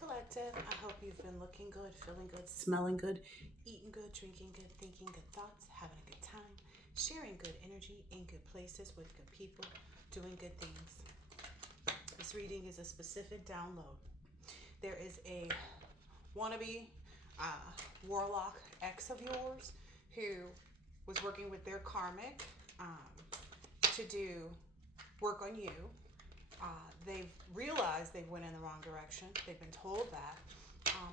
Collective. I hope you've been looking good, feeling good, smelling good, eating good, drinking good, thinking good thoughts, having a good time, sharing good energy in good places with good people, doing good things. This reading is a specific download. There is a wannabe uh, warlock ex of yours who was working with their karmic to do work on you. They've realized they went in the wrong direction. They've been told that.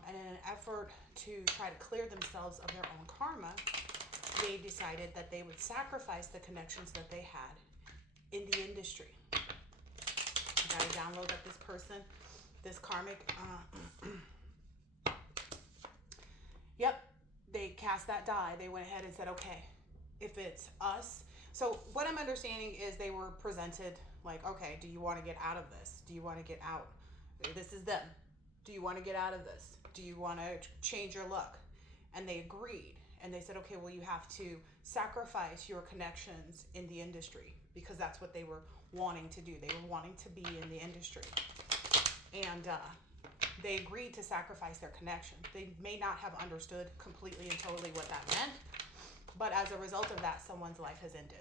And in an effort to try to clear themselves of their own karma, they decided that they would sacrifice the connections that they had in the industry. You got to download that this person, this karmic, yep, they cast that die. They went ahead and said, okay, if it's us. So what I'm understanding is they were presented like, okay, do you want to get out of this? Do you want to get out? This is them. Do you want to get out of this? Do you want to change your luck? And they agreed. And they said, okay, well, you have to sacrifice your connections in the industry because that's what they were wanting to do. They were wanting to be in the industry. And they agreed to sacrifice their connections. They may not have understood completely and totally what that meant, but as a result of that, someone's life has ended.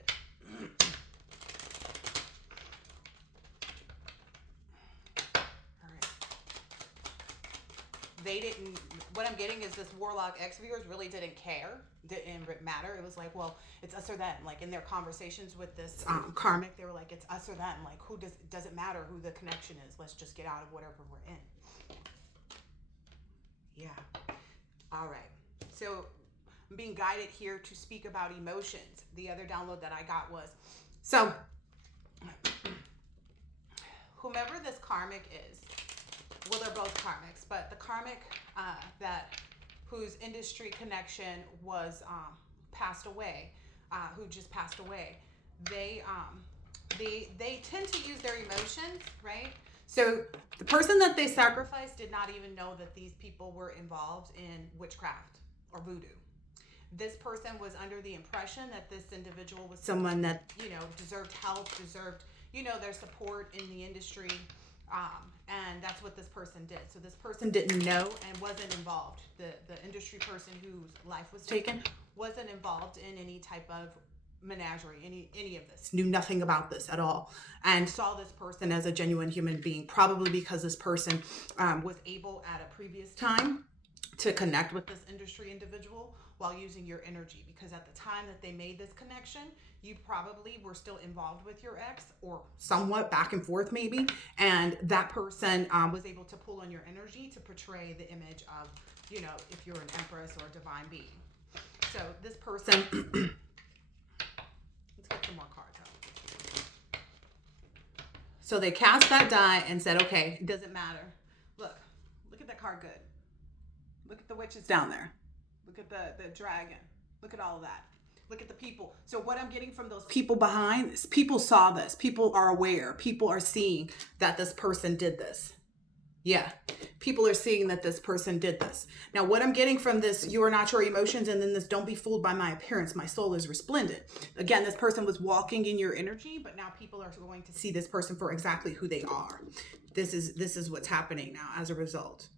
They didn't, what I'm getting is this warlock ex of yours really didn't care, didn't matter. It was like, well, it's us or them. Like in their conversations with this karmic, they were like, it's us or them. Like who does it matter who the connection is? Let's just get out of whatever we're in. Yeah. All right. So I'm being guided here to speak about emotions. The other download that I got was, so whomever this karmic is, well, they're both karmics, but the karmic that whose industry connection was passed away, who just passed away, they tend to use their emotions, right? So the person that they sacrificed did not even know that these people were involved in witchcraft or voodoo. This person was under the impression that this individual was someone that, deserved help, deserved, their support in the industry. And that's what this person did. So this person didn't know and wasn't involved. The industry person whose life was taken wasn't involved in any type of menagerie, any of this, knew nothing about this at all, and saw this person as a genuine human being, probably because this person was able at a previous time to connect with this industry individual while using your energy, because at the time that they made this connection, you probably were still involved with your ex or somewhat back and forth maybe, and that person was able to pull on your energy to portray the image of, if you're an empress or a divine being. So this person, let's get some more cards out. So they cast that die and said, okay, it doesn't matter. Look at that card, good. Look at the witches down there. Look at the dragon. Look at all of that. Look at the people. So what I'm getting from those people behind this, people saw this. People are aware. People are seeing that this person did this. Yeah. People are seeing that this person did this. Now, what I'm getting from this, you are not your emotions, and then this, don't be fooled by my appearance. My soul is resplendent. Again, this person was walking in your energy, but now people are going to see this person for exactly who they are. This is what's happening now as a result.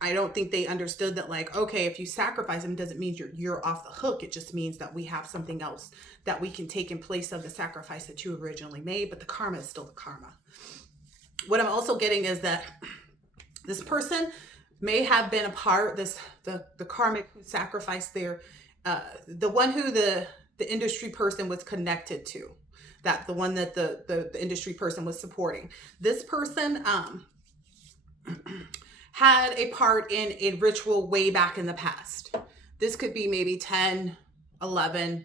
I don't think they understood that, like, okay, if you sacrifice them doesn't mean you're off the hook. It just means that we have something else that we can take in place of the sacrifice that you originally made, but the karma is still the karma. What I'm also getting is that this person may have been a part, the karmic who sacrificed their, the one who the industry person was connected to, that the one that the industry person was supporting. This person, had a part in a ritual way back in the past. This could be maybe 10, 11,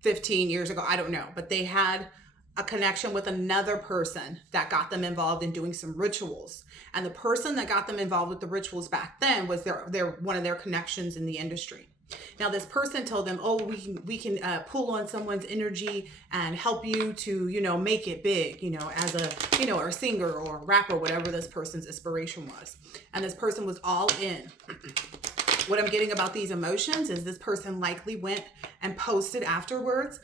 15 years ago. I don't know. But they had a connection with another person that got them involved in doing some rituals. And the person that got them involved with the rituals back then was their one of their connections in the industry. Now, this person told them, oh, we can pull on someone's energy and help you to, make it big, as a, or a singer or a rapper, whatever this person's inspiration was. And this person was all in. What I'm getting about these emotions is this person likely went and posted afterwards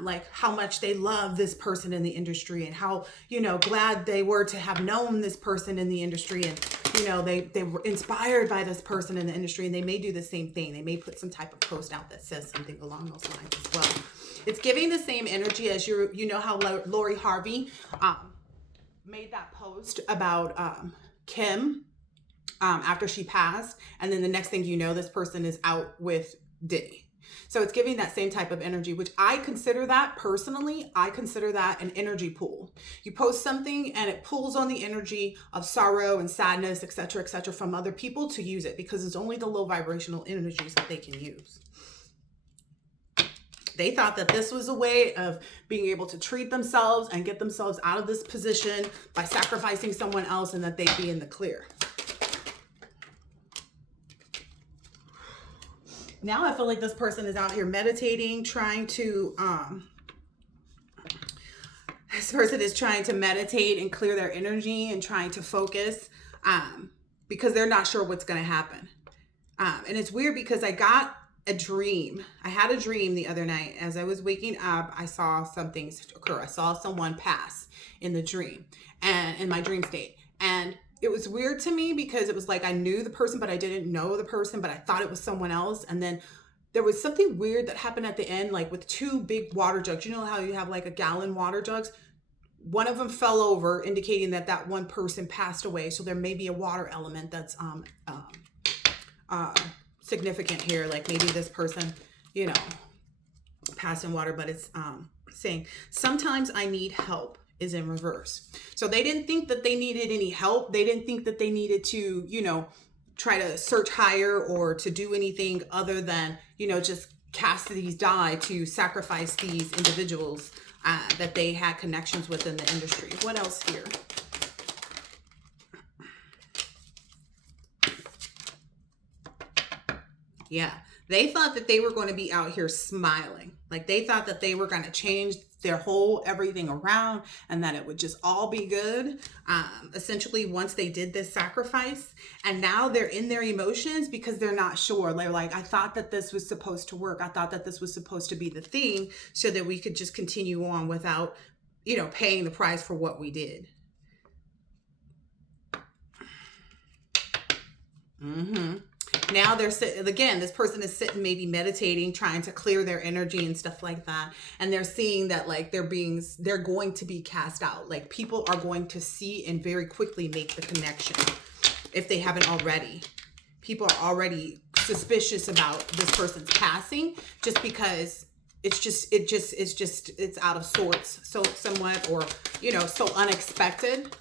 like how much they love this person in the industry and how, you know, glad they were to have known this person in the industry. And, you know, they were inspired by this person in the industry, and they may do the same thing. They may put some type of post out that says something along those lines as well. It's giving the same energy as you know how Lori Harvey made that post about Kim after she passed. And then the next thing you know, this person is out with Diddy. So it's giving that same type of energy, which I consider that personally, I consider that an energy pool. You post something and it pulls on the energy of sorrow and sadness, et cetera, from other people to use it, because it's only the low vibrational energies that they can use. They thought that this was a way of being able to treat themselves and get themselves out of this position by sacrificing someone else, and that they'd be in the clear. Now I feel like this person is out here meditating, trying to, this person is trying to meditate and clear their energy and trying to focus because they're not sure what's going to happen. And it's weird because I got a dream. I had a dream the other night. As I was waking up, I saw something occur. I saw someone pass in the dream and in my dream state. And it was weird to me because it was like I knew the person, but I didn't know the person, but I thought it was someone else. And then there was something weird that happened at the end, like with two big water jugs. You know how you have like a gallon water jugs? One of them fell over, indicating that that one person passed away. So there may be a water element that's significant here. Like maybe this person, you know, passed in water, but it's saying, sometimes I need help, is in reverse. So they didn't think that they needed any help. They didn't think that they needed to, you know, try to search higher or to do anything other than, you know, just cast these die to sacrifice these individuals that they had connections with in the industry. What else here? Yeah, they thought that they were going to be out here smiling. Like they thought that they were going to change their whole everything around and that it would just all be good. Essentially, once they did this sacrifice, and now they're in their emotions because they're not sure. They're like, I thought that this was supposed to work. I thought that this was supposed to be the thing so that we could just continue on without, you know, paying the price for what we did. Now they're sitting, again, this person is sitting, maybe meditating, trying to clear their energy and stuff like that. And they're seeing that like they're going to be cast out. Like people are going to see and very quickly make the connection if they haven't already. People are already suspicious about this person's passing just because it's out of sorts. So somewhat, or, you know, so unexpected.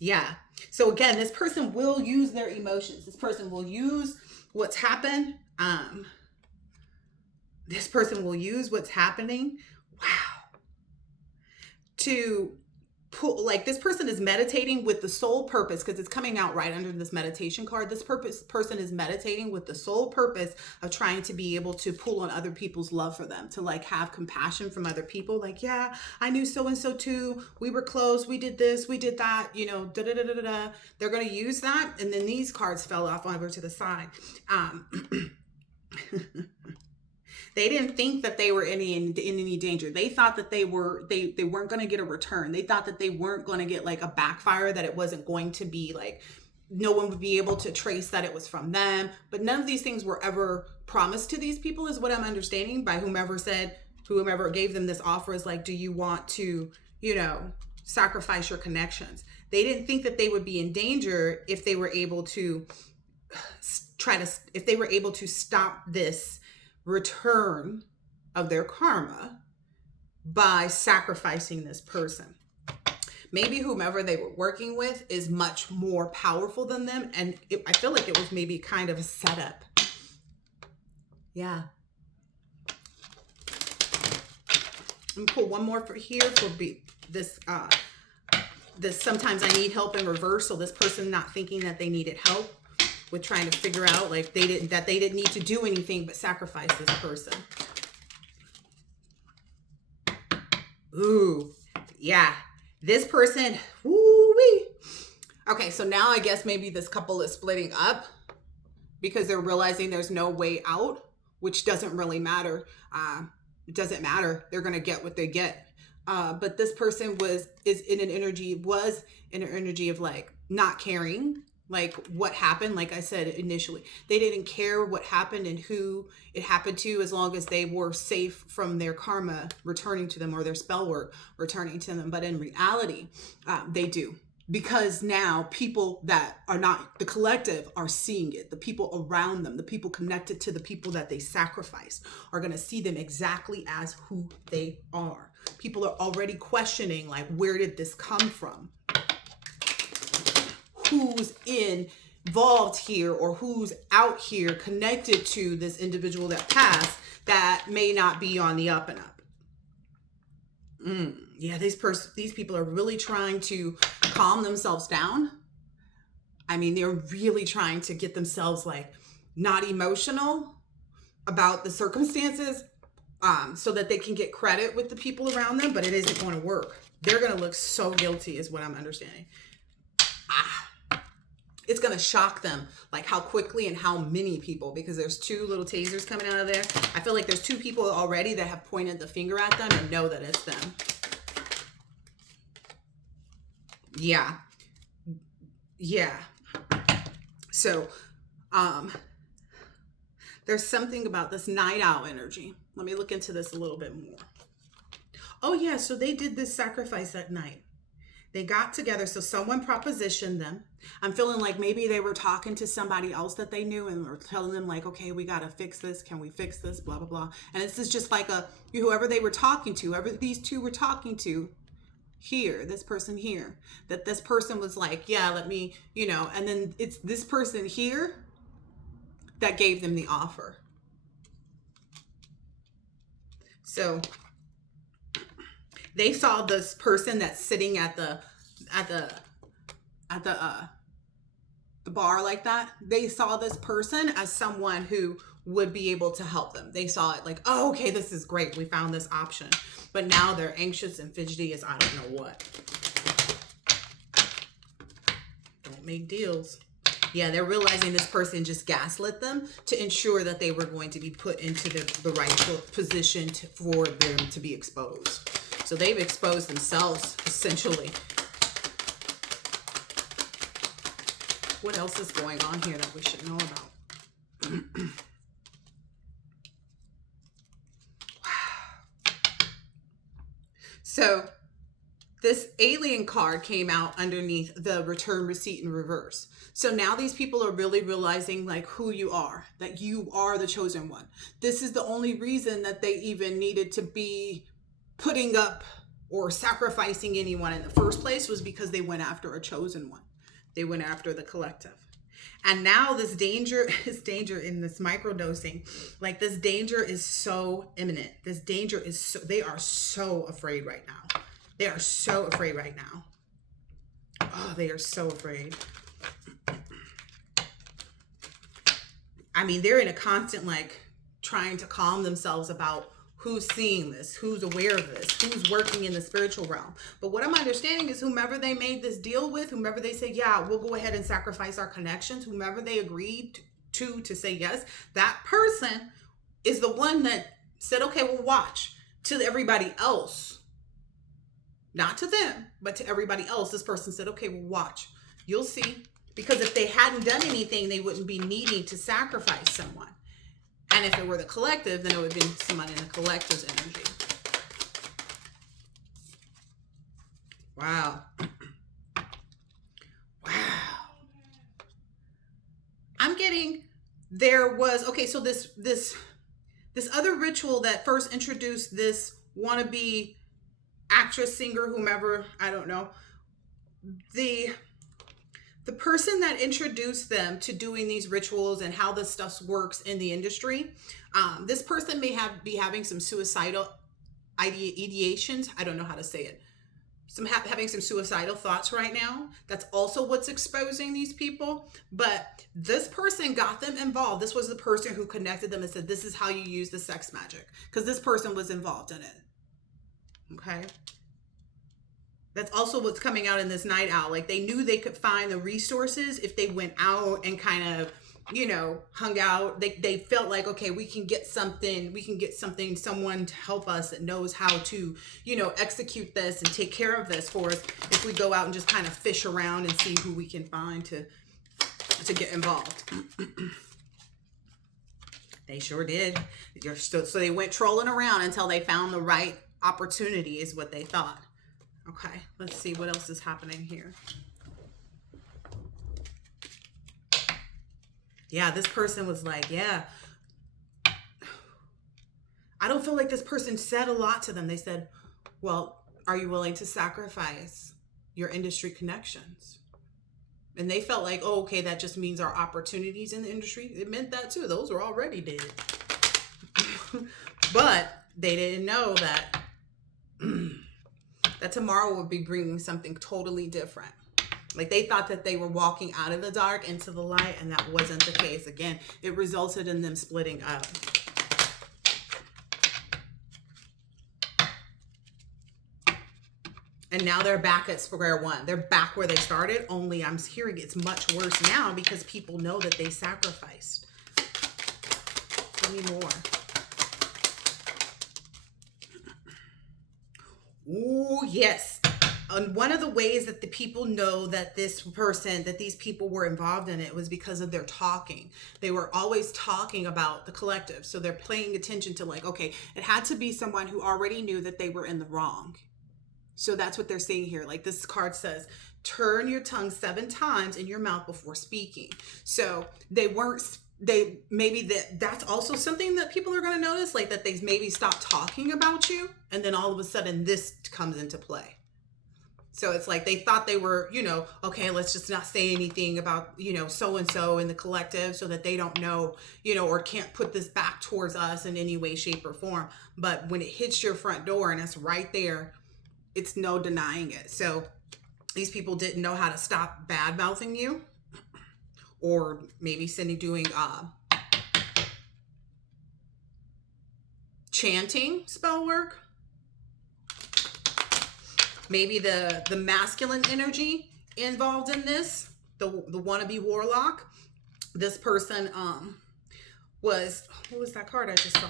Yeah. So again, this person will use their emotions. This person will use what's happened. This person will use what's happening. Wow. To pull, like this person is meditating with the sole purpose, because it's coming out right under this meditation card. This person is meditating with the sole purpose of trying to be able to pull on other people's love for them, to like have compassion from other people. Like, yeah, I knew so-and-so too. We were close. We did this, we did that, you know, da-da-da-da-da. They're going to use that. And then these cards fell off over to the side. They didn't think that they were in any danger. They thought that they weren't going to get a return. They thought that they weren't going to get like a backfire, that it wasn't going to be like, no one would be able to trace that it was from them. But none of these things were ever promised to these people, is what I'm understanding, by whomever gave them this offer, is like, do you want to, you know, sacrifice your connections? They didn't think that they would be in danger if they were able to if they were able to stop this return of their karma by sacrificing this person. Maybe whomever they were working with is much more powerful than them, and I feel like it was maybe kind of a setup. Yeah. Let me pull one more for here for this sometimes I need help in reverse. So this person not thinking that they needed help with trying to figure out like they didn't need to do anything but sacrifice this person. Ooh, yeah. This person, woo-wee. Okay, so now I guess maybe this couple is splitting up because they're realizing there's no way out, which doesn't really matter. It doesn't matter. They're going to get what they get. But this person was in an energy of like not caring, like what happened. Like I said initially, they didn't care what happened and who it happened to, as long as they were safe from their karma returning to them or their spell work returning to them. But in reality, they do. Because now people that are not the collective are seeing it. The people around them, the people connected to the people that they sacrificed, are going to see them exactly as who they are. People are already questioning, like, where did this come from? Who's involved here, or who's out here connected to this individual that passed that may not be on the up and up? Yeah, these people are really trying to calm themselves down. I mean, they're really trying to get themselves like not emotional about the circumstances, so that they can get credit with the people around them, but it isn't going to work. They're going to look so guilty is what I'm understanding. It's going to shock them, like how quickly and how many people, because there's two little tasers coming out of there. I feel like there's two people already that have pointed the finger at them and know that it's them. Yeah. So, there's something about this night owl energy. Let me look into this a little bit more. Oh yeah, so they did this sacrifice that night. They got together, so someone propositioned them. I'm feeling like maybe they were talking to somebody else that they knew and were telling them like, okay, we got to fix this. Can we fix this? Blah, blah, blah. And this is just like whoever they were talking to, whoever these two were talking to here, this person here, that this person was like, yeah, let me, and then it's this person here that gave them the offer. So they saw this person that's sitting at the bar like that. They saw this person as someone who would be able to help them. They saw it like, oh, okay, this is great. We found this option. But now they're anxious and fidgety as I don't know what. Don't make deals. Yeah, they're realizing this person just gaslit them to ensure that they were going to be put into the rightful position for them to be exposed. So they've exposed themselves, essentially. What else is going on here that we should know about? So this alien card came out underneath the return receipt in reverse. So now these people are really realizing like who you are, that you are the chosen one. This is the only reason that they even needed to be putting up or sacrificing anyone in the first place, was because they went after a chosen one. They went after the collective. And now this danger in this microdosing, like this danger is so imminent. This danger is so, they are so afraid right now. They are so afraid right now. Oh, they are so afraid. I mean, they're in a constant, like, trying to calm themselves about who's seeing this, who's aware of this, who's working in the spiritual realm. But what I'm understanding is whomever they made this deal with, whomever they say, yeah, we'll go ahead and sacrifice our connections, whomever they agreed to say yes, that person is the one that said, okay, well, watch. To everybody else, not to them, but to everybody else, this person said, okay, well, watch. You'll see. Because if they hadn't done anything, they wouldn't be needing to sacrifice someone. And if it were the collective, then it would have been someone in the collective's energy. Wow. Wow. I'm getting, there was, okay, so this other ritual that first introduced this wannabe actress, singer, whomever, I don't know, the person that introduced them to doing these rituals and how this stuff works in the industry, this person may be having some suicidal ideations. I don't know how to say it. Having some suicidal thoughts right now. That's also what's exposing these people. But this person got them involved. This was the person who connected them and said, this is how you use the sex magic. Because this person was involved in it. Okay. That's also what's coming out in this night owl. Like they knew they could find the resources if they went out and kind of hung out. They felt like, okay, we can get something, someone to help us that knows how to, execute this and take care of this for us if we go out and just kind of fish around and see who we can find to get involved. They sure did. So they went trolling around until they found the right opportunity, is what they thought. Okay, let's see what else is happening here. Yeah, this person was like, yeah, I don't feel like this person said a lot to them. They said, well, are you willing to sacrifice your industry connections? And they felt like, oh, okay, that just means our opportunities in the industry. It meant that too. Those were already dead. But they didn't know that that tomorrow would be bringing something totally different. Like, they thought that they were walking out of the dark into the light, and that wasn't the case. Again, it resulted in them splitting up. And now they're back at square one. They're back where they started, only I'm hearing it's much worse now because people know that they sacrificed. Tell me more. Ooh, yes. And one of the ways that the people know that these people were involved in it was because of their talking. They were always talking about the collective. So they're paying attention to, like, okay, it had to be someone who already knew that they were in the wrong. So that's what they're saying here. Like, this card says, turn your tongue 7 times in your mouth before speaking. So that's also something that people are going to notice, like that they maybe stop talking about you, and then all of a sudden this comes into play. So it's like they thought they were, okay, let's just not say anything about, so-and-so in the collective so that they don't know, or can't put this back towards us in any way, shape, or form. But when it hits your front door and it's right there, it's no denying it. So these people didn't know how to stop bad mouthing you, or maybe doing chanting spell work. Maybe the masculine energy involved in this, the wannabe warlock. This person what was that card I just saw?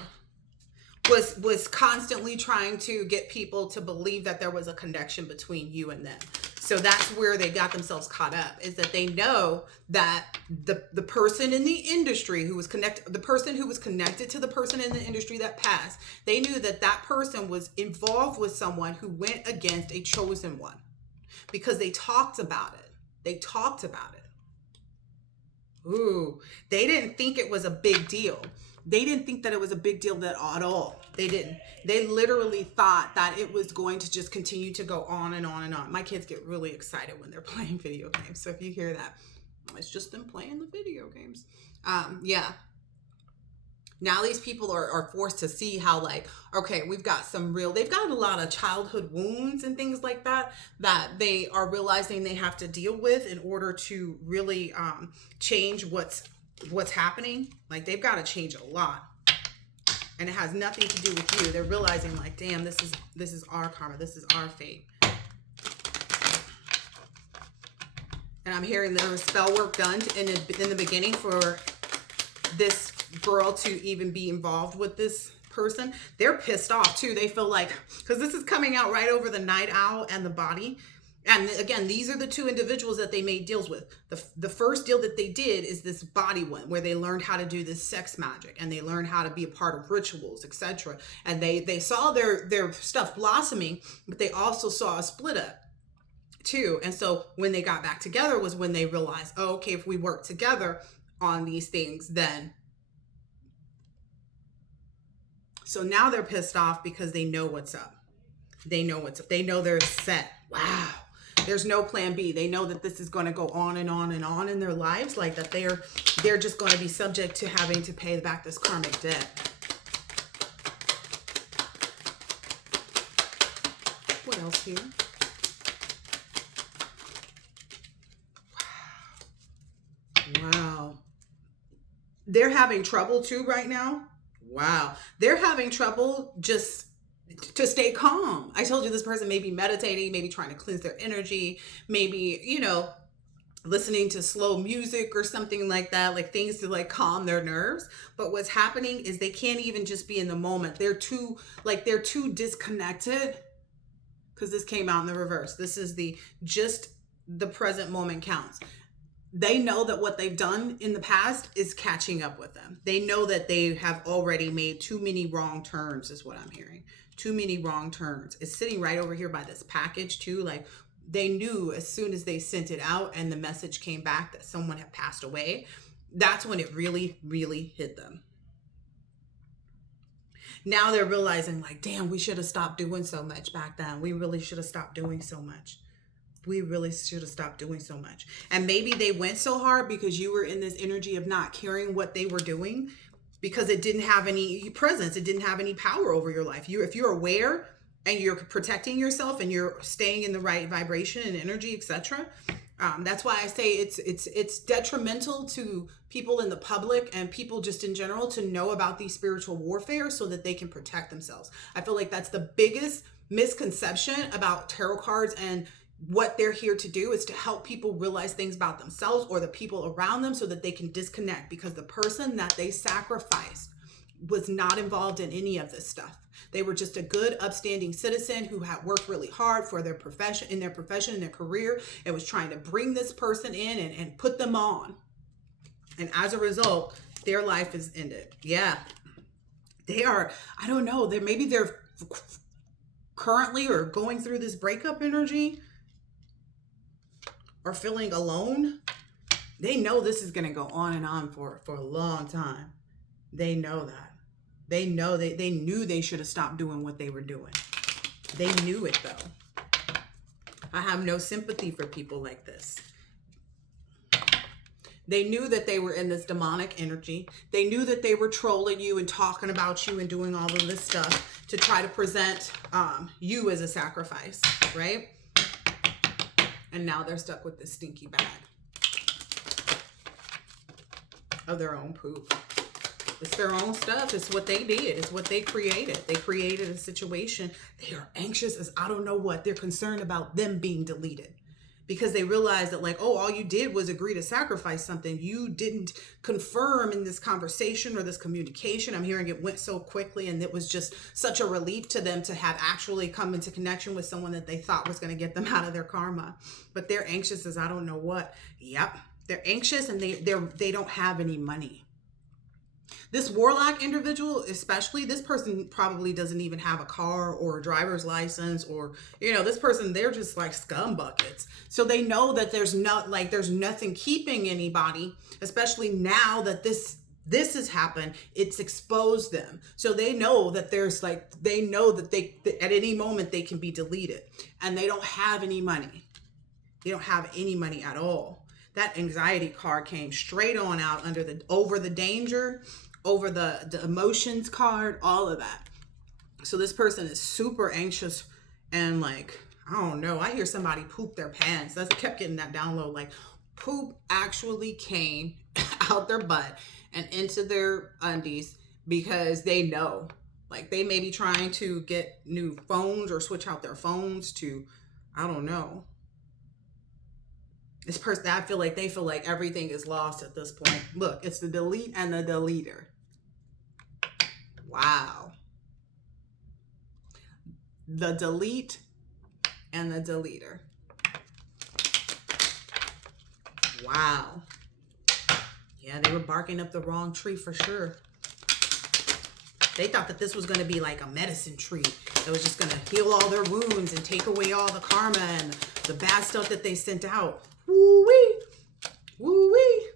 Was constantly trying to get people to believe that there was a connection between you and them. So that's where they got themselves caught up, is that they know that the person in the industry who was connected to the person in the industry that passed, they knew that that person was involved with someone who went against a chosen one, because they talked about it. Ooh, they didn't think it was a big deal. They didn't think that it was a big deal at all. They didn't. They literally thought that it was going to just continue to go on and on and on. My kids get really excited when they're playing video games. So if you hear that, it's just them playing the video games. Yeah. Now these people are forced to see how, like, okay, they've got a lot of childhood wounds and things like that they are realizing they have to deal with in order to really change what's happening. Like, they've got to change a lot, and it has nothing to do with you. They're realizing, like, damn, this is our karma, this is our fate. And I'm hearing there was spell work done in the beginning for this girl to even be involved with this person. They're pissed off too. They feel like, because this is coming out right over the night owl and the body. And again, these are the two individuals that they made deals with. The first deal that they did is this body one, where they learned how to do this sex magic, and they learned how to be a part of rituals, etc. And they saw their stuff blossoming, but they also saw a split up too. And so when they got back together was when they realized, oh, okay, if we work together on these things, then. So now they're pissed off because they know what's up. They know they're set. Wow. There's no plan B. They know that this is going to go on and on and on in their lives, like that they're just going to be subject to having to pay back this karmic debt. What else here? Wow. They're having trouble too right now. Wow. They're having trouble just to stay calm. I told you this person may be meditating, maybe trying to cleanse their energy, maybe, listening to slow music or something like that, like things to like calm their nerves. But what's happening is they can't even just be in the moment. They're too disconnected, because this came out in the reverse. This is just the present moment counts. They know that what they've done in the past is catching up with them. They know that they have already made too many wrong turns, is what I'm hearing. Too many wrong turns. It's sitting right over here by this package too. Like, they knew as soon as they sent it out and the message came back that someone had passed away, that's when it really, really hit them. Now they're realizing, like, damn, we should have stopped doing so much back then. We really should have stopped doing so much. We really should have stopped doing so much. And maybe they went so hard because you were in this energy of not caring what they were doing, because it didn't have any presence. It didn't have any power over your life. If you're aware and you're protecting yourself and you're staying in the right vibration and energy, etc. That's why I say it's detrimental to people in the public and people just in general to know about these spiritual warfare so that they can protect themselves. I feel like that's the biggest misconception about tarot cards, and what they're here to do is to help people realize things about themselves or the people around them so that they can disconnect, because the person that they sacrificed was not involved in any of this stuff. They were just a good, upstanding citizen who had worked really hard for their profession, in their career, and was trying to bring this person in and put them on. And as a result, their life is ended. Yeah. They are, I don't know, maybe they're currently or going through this breakup energy, or feeling alone. They know this is going to go on and on for a long time. They know that. They know they knew they should have stopped doing what they were doing. They knew it though. I have no sympathy for people like this. They knew that they were in this demonic energy. They knew that they were trolling you and talking about you and doing all of this stuff to try to present you as a sacrifice, right? And now they're stuck with this stinky bag of their own poop. It's their own stuff. It's what they did. It's what they created. They created a situation. They are anxious as I don't know what. They're concerned about them being deleted, because they realize that, like, oh, all you did was agree to sacrifice something. You didn't confirm in this conversation or this communication. I'm hearing it went so quickly, and it was just such a relief to them to have actually come into connection with someone that they thought was going to get them out of their karma. But they're anxious as I don't know what. Yep. They're anxious, and they don't have any money. This warlock individual, especially, this person probably doesn't even have a car or a driver's license, or, this person, they're just like scum buckets. So they know that there's nothing keeping anybody, especially now that this has happened. It's exposed them. So they know that that at any moment they can be deleted, and they don't have any money. They don't have any money at all. That anxiety card came straight on out over the danger, over the emotions card, all of that. So this person is super anxious, and like, I don't know, I hear somebody poop their pants. I kept getting that download, like poop actually came out their butt and into their undies, because they know, like, they may be trying to get new phones or switch out their phones to, I don't know. This person, I feel like they feel like everything is lost at this point. Look, it's the delete and the deleter. Wow. The delete and the deleter. Wow. Yeah, they were barking up the wrong tree for sure. They thought that this was going to be like a medicine tree that was just going to heal all their wounds and take away all the karma and the bad stuff that they sent out. Woo-wee. Woo-wee.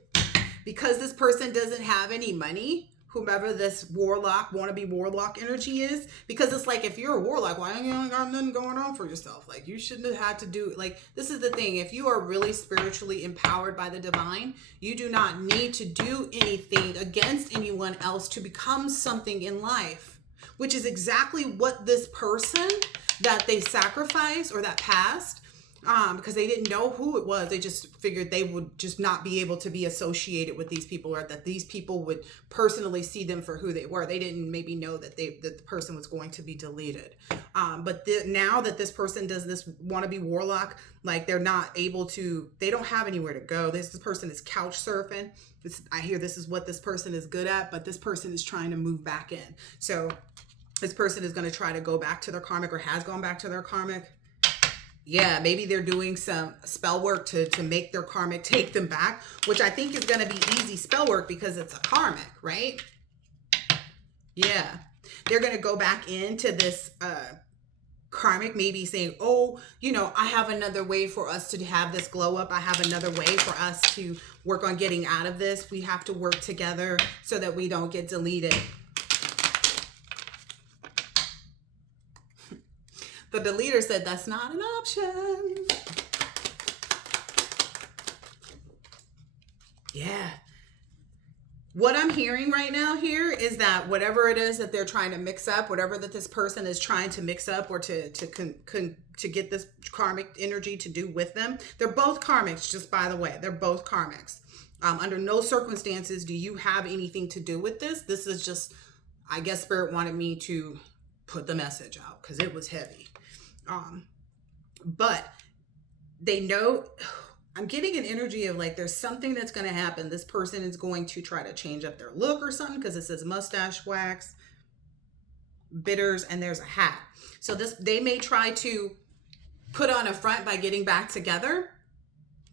Because this person doesn't have any money, whomever this wannabe warlock energy is, because it's like, if you're a warlock, why you ain't got nothing going on for yourself? Like, you shouldn't have had to do, like, this is the thing. If you are really spiritually empowered by the divine, you do not need to do anything against anyone else to become something in life, which is exactly what this person that they sacrificed or that passed, because they didn't know who it was. They just figured they would just not be able to be associated with these people, or that these people would personally see them for who they were. They didn't maybe know that that the person was going to be deleted. But now that this person does this wannabe warlock, like they're not able to, they don't have anywhere to go. This person is couch surfing. I hear this is what this person is good at, but this person is trying to move back in. So this person is going to try to go back to their karmic, or has gone back to their karmic. Yeah, maybe they're doing some spell work to make their karmic take them back, which I think is going to be easy spell work because it's a karmic, right? Yeah. They're going to go back into this karmic, maybe saying, oh, you know, I have another way for us to have this glow up. I have another way for us to work on getting out of this. We have to work together so that we don't get deleted. The deleter said that's not an option. Yeah. What I'm hearing right now here is that whatever it is that they're trying to mix up, whatever that this person is trying to mix up, or to get this karmic energy to do with them, they're both karmics, just by the way. They're both karmics. Under no circumstances do you have anything to do with this. This is just, I guess Spirit wanted me to put the message out because it was heavy. But they know, I'm getting an energy of like, there's something that's going to happen. This person is going to try to change up their look or something, because it says mustache wax, bitters, and there's a hat. So they may try to put on a front by getting back together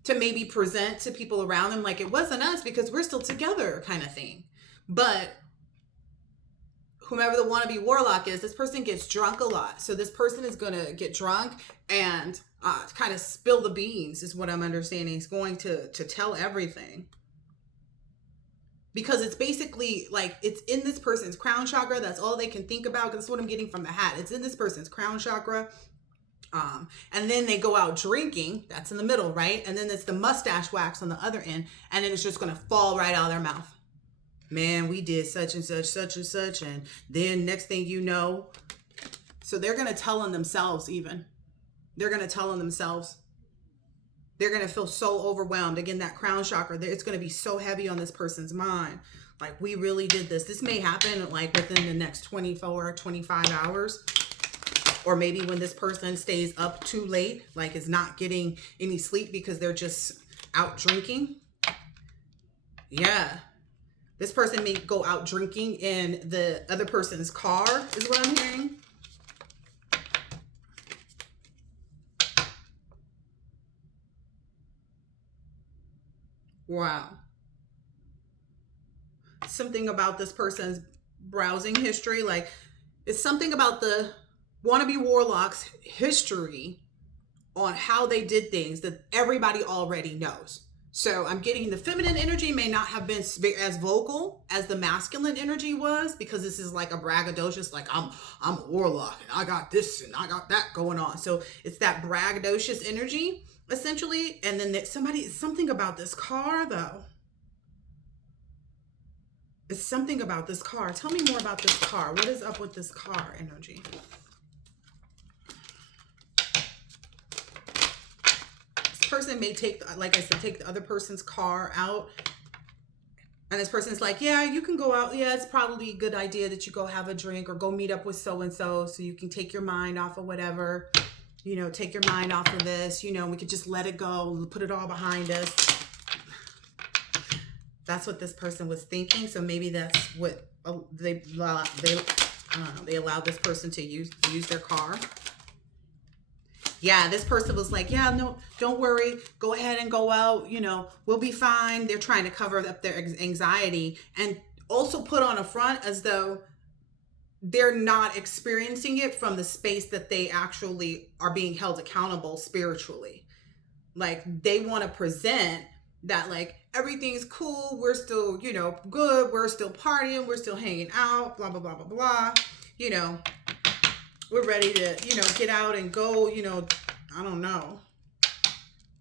to maybe present to people around them like it wasn't us because we're still together kind of thing. But whomever the wannabe warlock is, this person gets drunk a lot. So this person is going to get drunk and kind of spill the beans, is what I'm understanding. He's going to tell everything. Because it's basically like, it's in this person's crown chakra. That's all they can think about. Because that's what I'm getting from the hat. It's in this person's crown chakra. And then they go out drinking. That's in the middle, right? And then it's the mustache wax on the other end. And then it's just going to fall right out of their mouth. Man, we did such and such, and then next thing you know, so they're going to tell on themselves even. They're going to tell on themselves. They're going to feel so overwhelmed. Again, that crown chakra, it's going to be so heavy on this person's mind. Like, we really did this. This may happen like within the next 24, 25 hours. Or maybe when this person stays up too late, like is not getting any sleep because they're just out drinking. Yeah. This person may go out drinking in the other person's car, is what I'm hearing. Wow. Something about this person's browsing history, like it's something about the wannabe warlock's history on how they did things that everybody already knows. So I'm getting the feminine energy may not have been as vocal as the masculine energy was, because this is like a braggadocious, like I'm a warlock and I got this and I got that going on. So it's that braggadocious energy essentially. And then something about this car though. It's something about this car. Tell me more about this car. What is up with this car energy? Person may take, like I said, take the other person's car out, and this person's like, yeah, you can go out. Yeah, it's probably a good idea that you go have a drink or go meet up with so-and-so so you can take your mind off of whatever, you know, take your mind off of this, you know, we could just let it go, put it all behind us. That's what this person was thinking. So maybe that's what they allowed this person to use their car. Yeah, this person was like, yeah, no, don't worry. Go ahead and go out. You know, we'll be fine. They're trying to cover up their anxiety and also put on a front as though they're not experiencing it from the space that they actually are being held accountable spiritually. Like they want to present that like everything's cool. We're still, you know, good. We're still partying. We're still hanging out, blah, blah, blah, blah, blah. You know, we're ready to, you know, get out and go, you know, I don't know.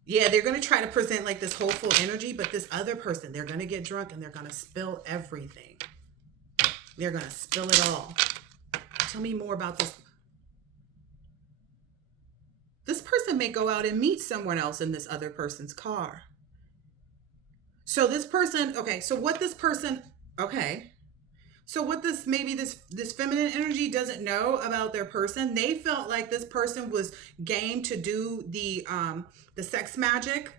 Yeah, they're going to try to present like this hopeful energy, but this other person, they're going to get drunk and they're going to spill everything. They're going to spill it all. Tell me more about this. This person person may go out and meet someone else in this other person's car. So this person, okay, so what this person, okay. So what this, maybe this feminine energy doesn't know about their person, they felt like this person was game to do the sex magic.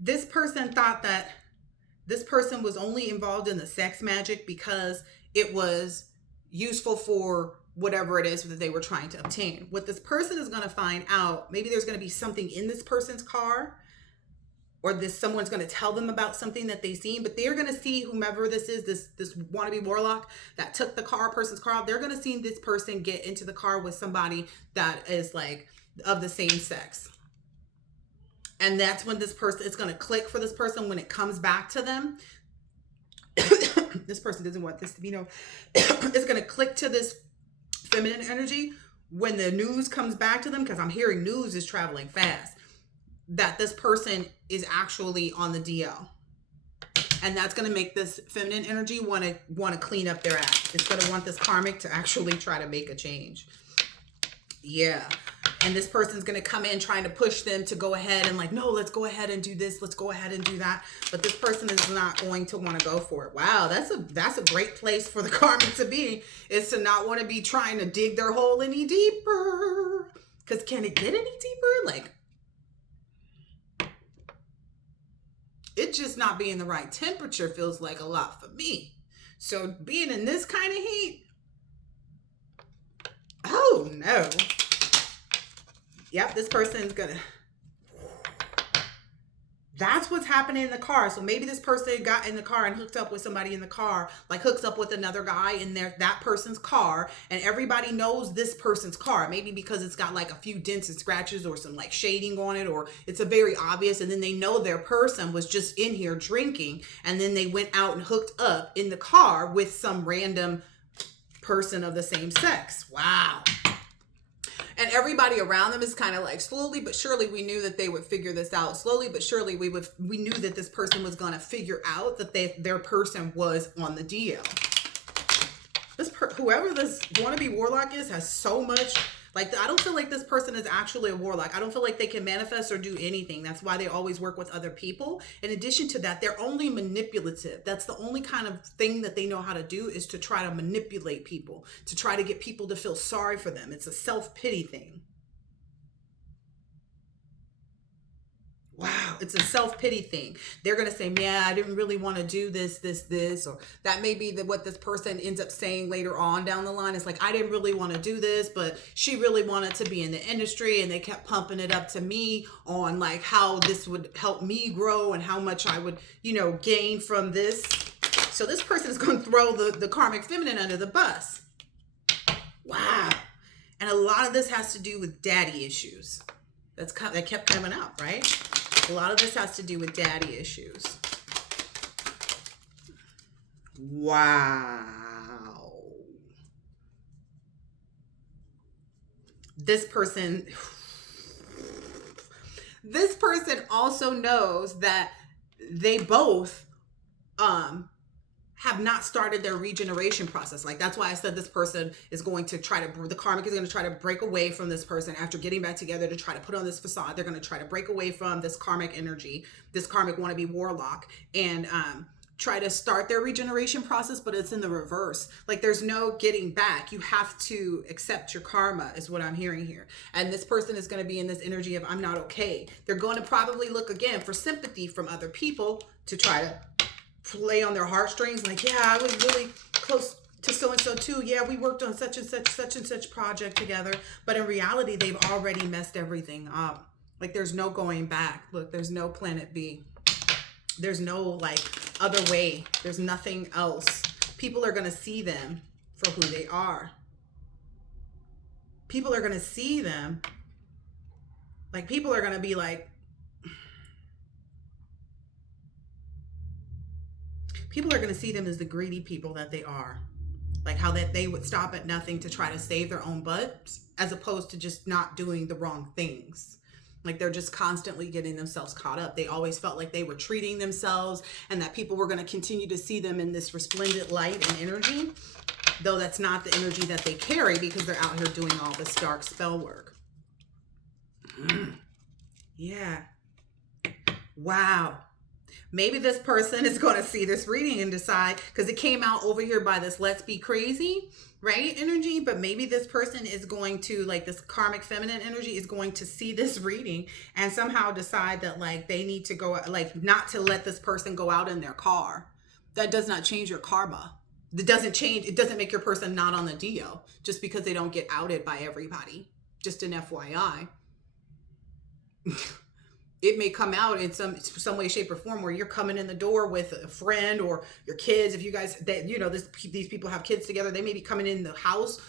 This person thought that this person was only involved in the sex magic because it was useful for whatever it is that they were trying to obtain. What this person is going to find out, maybe there's going to be something in this person's car, or someone's going to tell them about something that they've seen, but they're going to see whomever this is, this wannabe warlock that took the person's car out, they're going to see this person get into the car with somebody that is like of the same sex. And that's when this person, it's going to click for this person when it comes back to them. This person doesn't want this to be known. It's going to click to this feminine energy when the news comes back to them, because I'm hearing news is traveling fast, that this person is actually on the DL. And that's going to make this feminine energy want to clean up their act. It's going to want this karmic to actually try to make a change. Yeah. And this person's going to come in trying to push them to go ahead and like, no, let's go ahead and do this. Let's go ahead and do that. But this person is not going to want to go for it. Wow. That's a great place for the karmic to be, is to not want to be trying to dig their hole any deeper. Because can it get any deeper? Like, it just not being the right temperature feels like a lot for me. So being in this kind of heat, oh no. Yep, this person's gonna, that's what's happening in the car. So maybe this person got in the car and hooked up with somebody in the car, like hooks up with another guy in that person's car, and everybody knows this person's car. Maybe because it's got like a few dents and scratches or some like shading on it, or it's a very obvious, and then they know their person was just in here drinking, and then they went out and hooked up in the car with some random person of the same sex. Wow. And everybody around them is kind of like, slowly but surely we knew that they would figure this out. Slowly but surely we knew that this person was going to figure out that their person was on the DL. Whoever this wannabe warlock is has so much, like, I don't feel like this person is actually a warlock. I don't feel like they can manifest or do anything. That's why they always work with other people. In addition to that, they're only manipulative. That's the only kind of thing that they know how to do, is to try to manipulate people, to try to get people to feel sorry for them. It's a self-pity thing. Wow, it's a self-pity thing. They're going to say, yeah, I didn't really want to do this, or that may be what this person ends up saying later on down the line. It's like, I didn't really want to do this, but she really wanted to be in the industry, and they kept pumping it up to me on like how this would help me grow and how much I would, gain from this. So this person is going to throw the karmic feminine under the bus. Wow. And a lot of this has to do with daddy issues. That kept coming up, right? A lot of this has to do with daddy issues. Wow. This person also knows that they both have not started their regeneration process. Like, that's why I said this person is going to the karmic is going to try to break away from this person after getting back together to try to put on this facade. They're going to try to break away from this karmic energy, this karmic wannabe warlock, and try to start their regeneration process, but it's in the reverse. Like, there's no getting back. You have to accept your karma, is what I'm hearing here. And this person is going to be in this energy of, I'm not okay. They're going to probably look again for sympathy from other people to try to play on their heartstrings. Like, yeah, I was really close to so-and-so too. Yeah, we worked on such and such project together. But in reality, they've already messed everything up. Like, there's no going back. Look, there's no planet B. There's no like other way. There's nothing else. People are going to see them for who they are. People are going to see them. Like, people are going to be like, people are going to see them as the greedy people that they are. Like, how that they would stop at nothing to try to save their own butts, as opposed to just not doing the wrong things. Like, they're just constantly getting themselves caught up. They always felt like they were treating themselves, and that people were going to continue to see them in this resplendent light and energy, though that's not the energy that they carry, because they're out here doing all this dark spell work. Yeah. Wow. Maybe this person is going to see this reading and decide, because it came out over here by this let's be crazy, right? Energy. But maybe this person is going to, like, this karmic feminine energy is going to see this reading and somehow decide that, like, they need to go, like, not to let this person go out in their car. That does not change your karma. It doesn't change. It doesn't make your person not on the deal just because they don't get outed by everybody. Just an FYI. It may come out in some way, shape, or form where you're coming in the door with a friend or your kids. If you guys, that, you know, these people have kids together, they may be coming in the house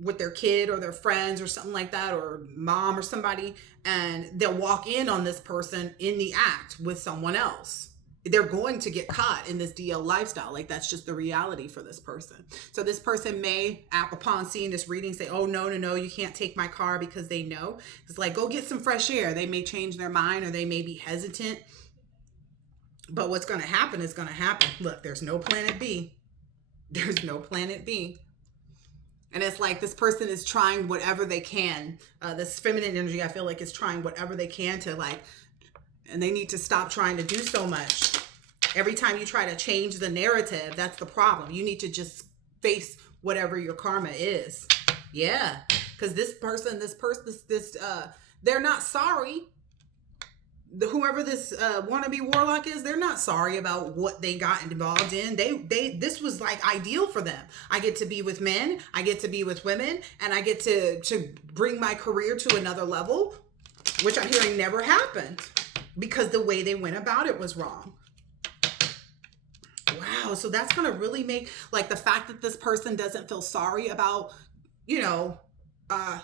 with their kid or their friends or something like that, or mom or somebody, and they'll walk in on this person in the act with someone else. They're going to get caught in this DL lifestyle. Like, that's just the reality for this person. So this person may, upon seeing this reading, say, oh, no, you can't take my car, because they know. It's like, go get some fresh air. They may change their mind, or they may be hesitant. But what's going to happen is going to happen. Look, there's no planet B. There's no planet B. And it's like this person is trying whatever they can. This feminine energy, I feel like, is trying whatever they can to, like, and they need to stop trying to do so much. Every time you try to change the narrative, that's the problem. You need to just face whatever your karma is. Yeah. Because this person, they're not sorry. Whoever this wannabe warlock is, they're not sorry about what they got involved in. This was like ideal for them. I get to be with men, I get to be with women, and I get to bring my career to another level, which I'm hearing never happened. Because the way they went about it was wrong. Wow. So that's going to really make, like, the fact that this person doesn't feel sorry about, you know, I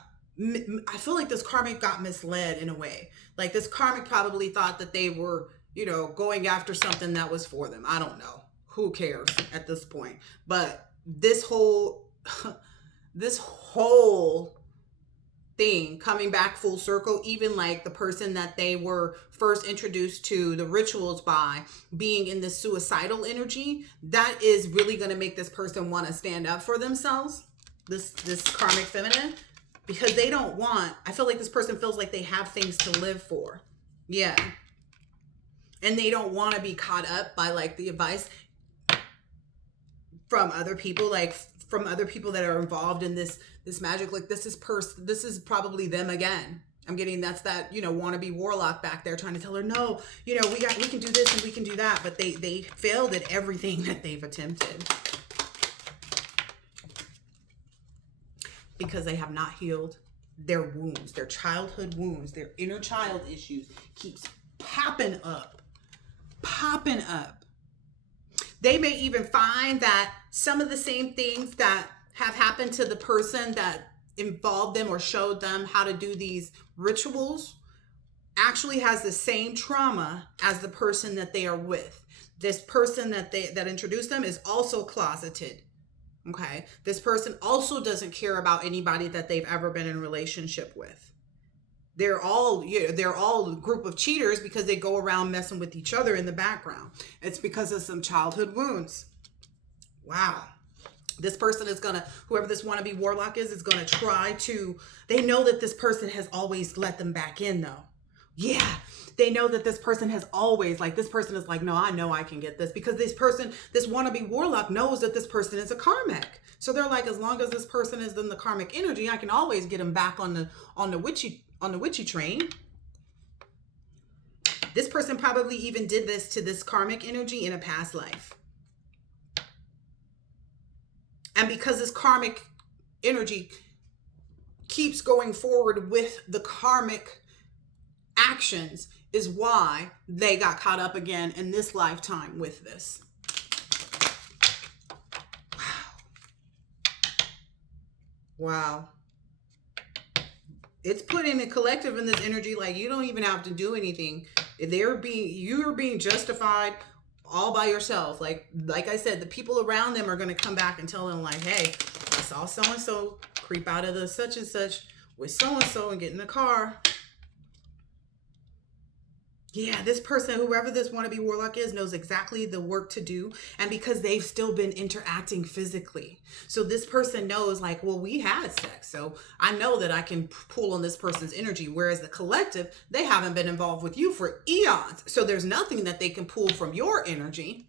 feel like this karmic got misled in a way. Like, this karmic probably thought that they were, you know, going after something that was for them. I don't know. Who cares at this point? But this whole thing coming back full circle, even like the person that they were first introduced to the rituals by being in this suicidal energy, that is really going to make this person want to stand up for themselves, this karmic feminine, because they don't want, I feel like this person feels like they have things to live for. Yeah. And they don't want to be caught up by, like, the advice from other people, like from other people that are involved in this magic. Like, this is probably them again. I'm getting that, you know, wannabe warlock back there trying to tell her, no, you know, we can do this and we can do that. But they failed at everything that they've attempted because they have not healed their wounds, their childhood wounds, their inner child issues keeps popping up. They may even find that some of the same things that have happened to the person that involved them or showed them how to do these rituals actually has the same trauma as the person that they are with. This person that introduced them is also closeted. Okay. This person also doesn't care about anybody that they've ever been in a relationship with. They're all a group of cheaters because they go around messing with each other in the background. It's because of some childhood wounds. Wow. This person is whoever this wannabe warlock is going to try to, they know that this person has always let them back in though. Yeah. They know that this person has always, like, this person is like, no, I know I can get this, because this wannabe warlock knows that this person is a karmic. So they're like, as long as this person is in the karmic energy, I can always get them back on the witchy train. This person probably even did this to this karmic energy in a past life. And because this karmic energy keeps going forward with the karmic actions is why they got caught up again in this lifetime with this. Wow. It's putting the collective in this energy like you don't even have to do anything. You're being justified all by yourself. Like I said, the people around them are going to come back and tell them, like, hey, I saw so-and-so creep out of the such and such with so-and-so and get in the car. Yeah, this person, whoever this wannabe warlock is, knows exactly the work to do. And because they've still been interacting physically. So this person knows, like, well, we had sex. So I know that I can pull on this person's energy. Whereas the collective, they haven't been involved with you for eons. So there's nothing that they can pull from your energy.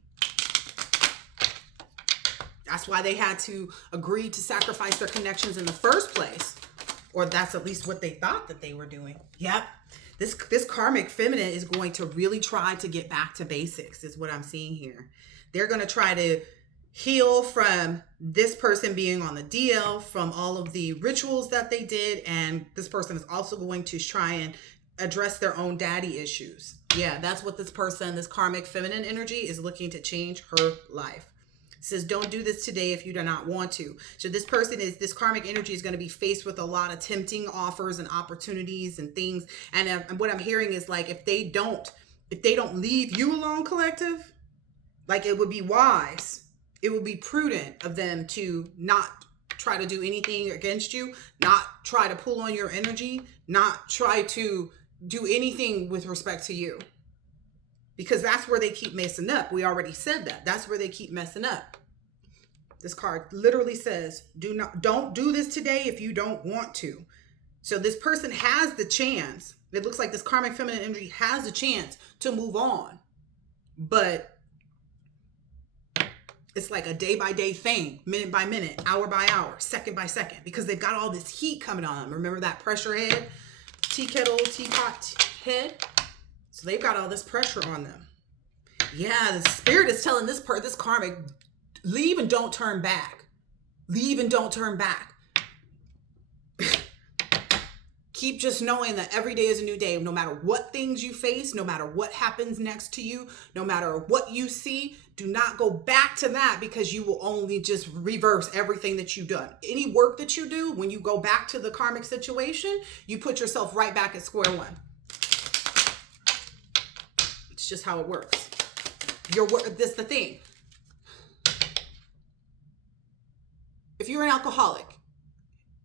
That's why they had to agree to sacrifice their connections in the first place. Or that's at least what they thought that they were doing. Yep. This karmic feminine is going to really try to get back to basics, is what I'm seeing here. They're going to try to heal from this person being on the DL, from all of the rituals that they did. And this person is also going to try and address their own daddy issues. Yeah, that's what this person, this karmic feminine energy, is looking to change her life. It says, don't do this today if you do not want to. So this karmic energy is going to be faced with a lot of tempting offers and opportunities and things. And what I'm hearing is, like, if they don't leave you alone, collective, like, it would be wise, it would be prudent of them to not try to do anything against you, not try to pull on your energy, not try to do anything with respect to you. Because that's where they keep messing up. We already said that. That's where they keep messing up. This card literally says, don't do this today if you don't want to. So this person has the chance. It looks like this karmic feminine energy has a chance to move on. But it's like a day by day thing, minute by minute, hour by hour, second by second, because they've got all this heat coming on them. Remember that pressure head, tea kettle, teapot head? So they've got all this pressure on them. Yeah, the spirit is telling this karmic, leave and don't turn back. Leave and don't turn back. Keep just knowing that every day is a new day. No matter what things you face, no matter what happens next to you, no matter what you see, do not go back to that, because you will only just reverse everything that you've done. Any work that you do, when you go back to the karmic situation, you put yourself right back at square one. Just how it works. This is the thing. If you're an alcoholic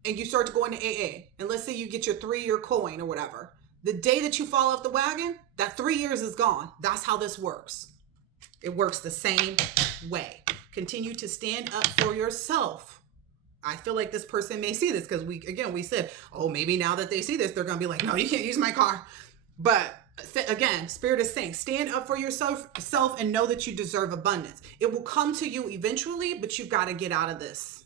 and you start to go into AA, and let's say you get your 3-year coin or whatever, the day that you fall off the wagon, that 3 years is gone. That's how this works. It works the same way. Continue to stand up for yourself. I feel like this person may see this, because we said, oh, maybe now that they see this, they're going to be like, no, you can't use my car. But again, Spirit is saying, stand up for yourself and know that you deserve abundance. It will come to you eventually, but you've got to get out of this.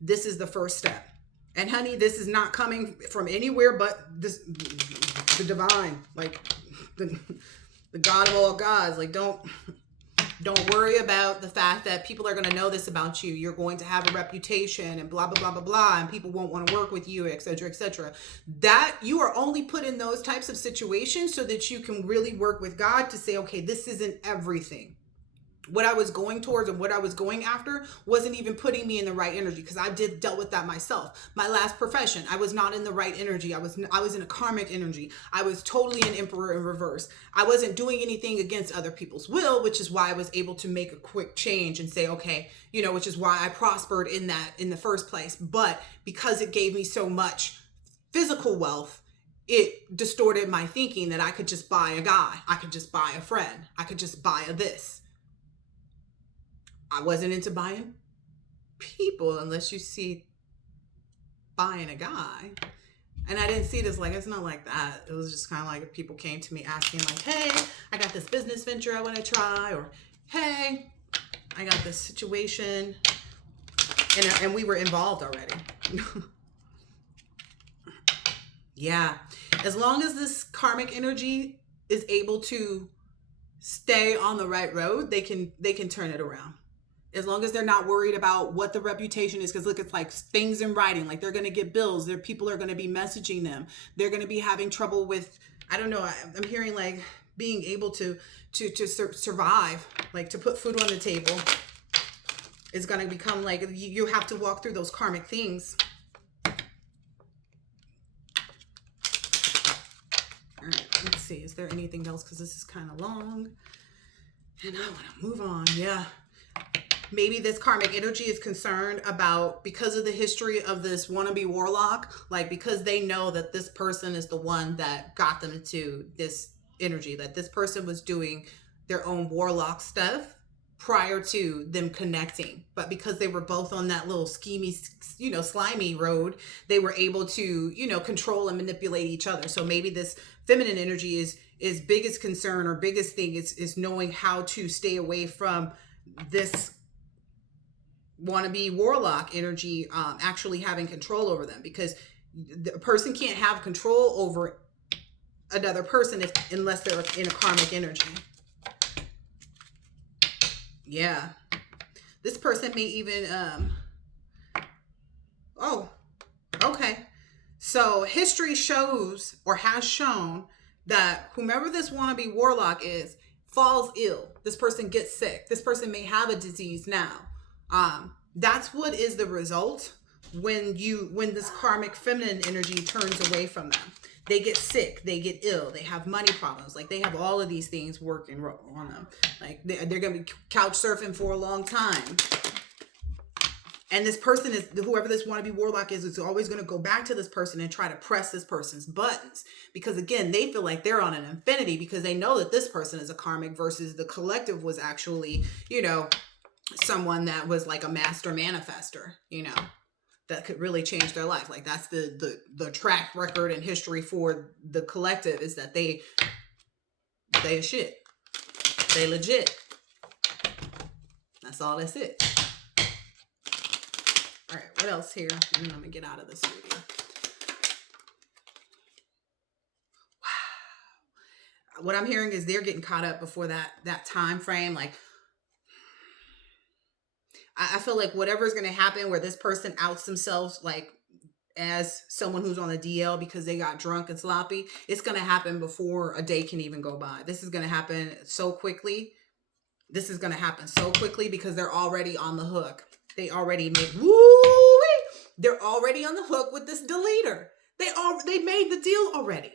This is the first step. And honey, this is not coming from anywhere but the divine, like the God of all gods. Like, don't worry about the fact that people are going to know this about you. You're going to have a reputation and blah, blah, blah, blah, blah. And people won't want to work with you, et cetera, et cetera. That you are only put in those types of situations so that you can really work with God to say, okay, this isn't everything. What I was going towards and what I was going after wasn't even putting me in the right energy, because I dealt with that myself. My last profession, I was not in the right energy. I was in a karmic energy. I was totally an emperor in reverse. I wasn't doing anything against other people's will, which is why I was able to make a quick change and say, okay, which is why I prospered in the first place. But because it gave me so much physical wealth, it distorted my thinking that I could just buy a guy. I could just buy a friend. I could just buy a this. I wasn't into buying people, unless you see buying a guy. And I didn't see this like, it's not like that. It was just kind of like if people came to me asking like, hey, I got this business venture I want to try, or hey, I got this situation, and we were involved already. Yeah. As long as this karmic energy is able to stay on the right road, they can turn it around. As long as they're not worried about what the reputation is, because look, it's like things in writing, like they're going to get bills. People are going to be messaging them. They're going to be having trouble with, I don't know, I'm hearing like being able to survive, like to put food on the table is going to become like, you have to walk through those karmic things. All right, let's see. Is there anything else? Because this is kind of long and I want to move on. Yeah. Maybe this karmic energy is concerned about, because of the history of this wannabe warlock, like because they know that this person is the one that got them into this energy, that this person was doing their own warlock stuff prior to them connecting. But because they were both on that little schemy, slimy road, they were able to, control and manipulate each other. So maybe this feminine energy is biggest concern or biggest thing is knowing how to stay away from this wannabe warlock energy actually having control over them, because the person can't have control over another person unless they're in a karmic energy. Yeah, this person may even oh, okay, so history shows or has shown that whomever this wannabe warlock is falls ill. This person gets sick. This person may have a disease now. That's what is the result when this karmic feminine energy turns away from them. They get sick, they get ill, they have money problems. Like, they have all of these things working on them. Like, they're going to be couch surfing for a long time. And this person is, whoever this wannabe warlock is always going to go back to this person and try to press this person's buttons. Because again, they feel like they're on an infinity because they know that this person is a karmic versus the collective was actually, someone that was like a master manifester, that could really change their life. Like, that's the track record and history for the collective, is that they shit. They legit. That's all that's it. All right, what else here? And then I'm gonna get out of this video. Wow. What I'm hearing is they're getting caught up before that time frame. Like, I feel like whatever's going to happen where this person outs themselves like as someone who's on the DL because they got drunk and sloppy, it's going to happen before a day can even go by. This is going to happen so quickly. This is going to happen so quickly because they're already on the hook. They already made, they're already on the hook with this deleter. They made the deal already.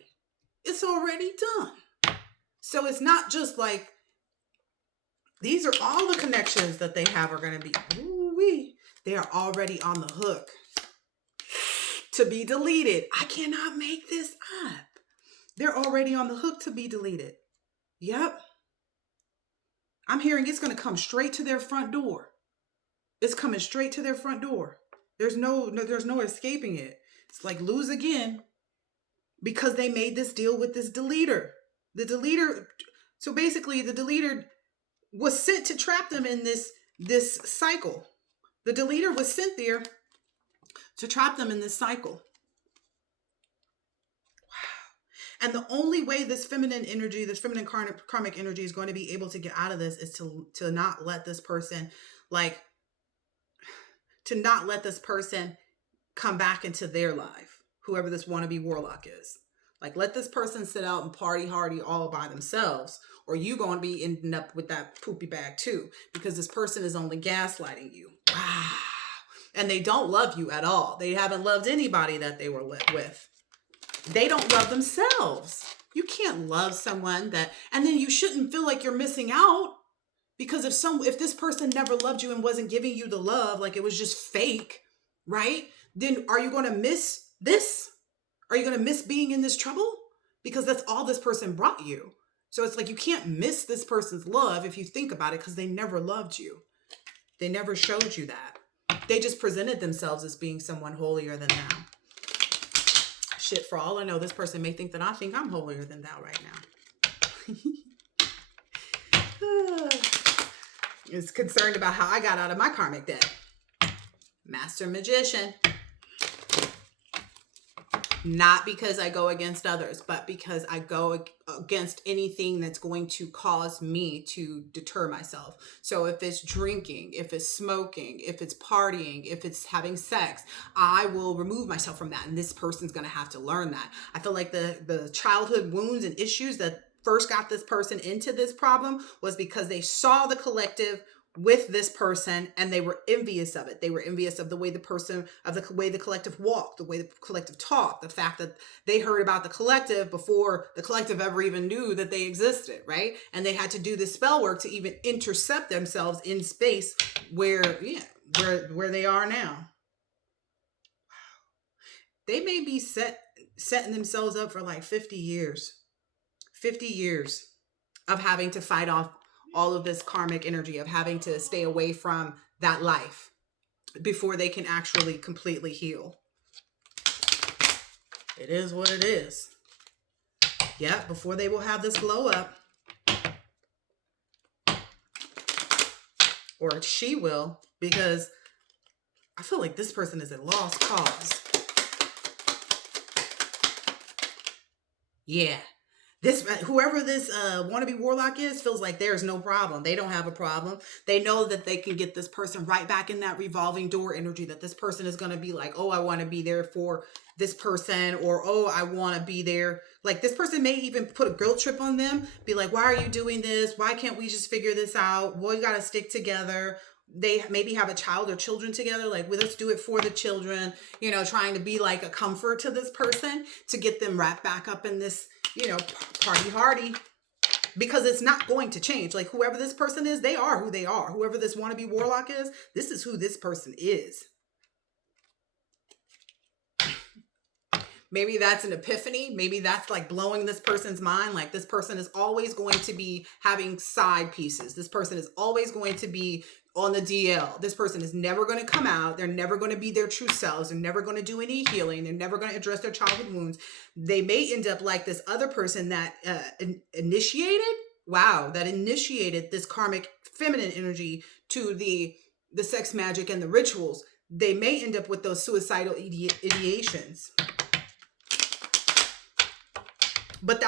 It's already done. So it's not just like, these are all the connections that they have are going to be, they are already on the hook to be deleted. I cannot make this up. They're already on the hook to be deleted. Yep. I'm hearing it's going to come straight to their front door. It's coming straight to their front door. There's no escaping it. It's like lose again because they made this deal with this deleter. The deleter, so basically the deleter was sent to trap them in this cycle. The deleter was sent there to trap them in this cycle. Wow. And the only way this feminine energy, this feminine karmic energy is going to be able to get out of this is to not let this person, to not let this person come back into their life, whoever this wannabe warlock is. Like, let this person sit out and party hardy all by themselves, or you going to be ending up with that poopy bag too, because this person is only gaslighting you. Wow. And they don't love you at all. They haven't loved anybody that they were with. They don't love themselves. You can't love someone and then you shouldn't feel like you're missing out, because if this person never loved you and wasn't giving you the love, like it was just fake, right? Then are you going to miss this? Are you going to miss being in this trouble? Because that's all this person brought you. So it's like you can't miss this person's love if you think about it, because they never loved you. They never showed you that. They just presented themselves as being someone holier than thou. Shit, for all I know, this person may think that I think I'm holier than thou right now. Is concerned about how I got out of my karmic debt. Master magician. Not because I go against others, but because I go against anything that's going to cause me to deter myself. So if it's drinking, if it's smoking, if it's partying, if it's having sex, I will remove myself from that. And this person's going to have to learn that. I feel like the childhood wounds and issues that first got this person into this problem was because they saw the collective with this person and they were envious of it. They were envious of the way the collective walked, the way the collective talked, the fact that they heard about the collective before the collective ever even knew that they existed, right? And they had to do this spell work to even intercept themselves in space where they are now. They may be setting themselves up for like 50 years. 50 years of having to fight off all of this karmic energy, of having to stay away from that life before they can actually completely heal. It is what it is. Yeah, before they will have this glow up. Or she will, because I feel like this person is a lost cause. Yeah. Whoever this wannabe warlock is feels like there's no problem. They don't have a problem. They know that they can get this person right back in that revolving door energy, that this person is going to be like, oh, I want to be there for this person, or oh, I want to be there. Like, this person may even put a guilt trip on them, be like, why are you doing this? Why can't we just figure this out? We got to stick together. They maybe have a child or children together, like, well, let's do it for the children, you know, trying to be like a comfort to this person to get them wrapped back up in this, you know, party hardy, because it's not going to change. Like, whoever this person is, they are who they are. Whoever this wannabe warlock is, this is who this person is. Maybe that's an epiphany. Maybe that's like blowing this person's mind. Like, this person is always going to be having side pieces. This person is always going to be on the DL. This person is never going to come out. They're never going to be their true selves. They're never going to do any healing. They're never going to address their childhood wounds. They may end up like this other person that initiated this karmic feminine energy to the sex magic and the rituals. They may end up with those suicidal ideations. But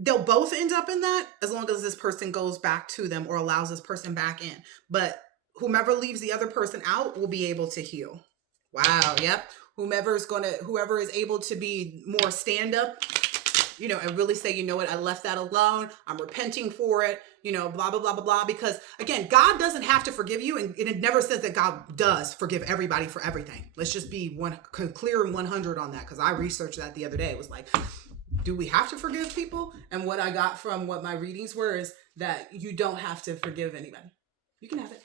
they'll both end up in that as long as this person goes back to them or allows this person back in. But whomever leaves the other person out will be able to heal. Wow. Yep. Whoever is able to be more stand up, you know, and really say, you know what, I left that alone. I'm repenting for it, you know, blah, blah, blah, blah, blah. Because again, God doesn't have to forgive you. And it never says that God does forgive everybody for everything. Let's just be clear and 100 on that. Because I researched that the other day. It was like, do we have to forgive people? And what I got from what my readings were is that you don't have to forgive anybody. You can have it.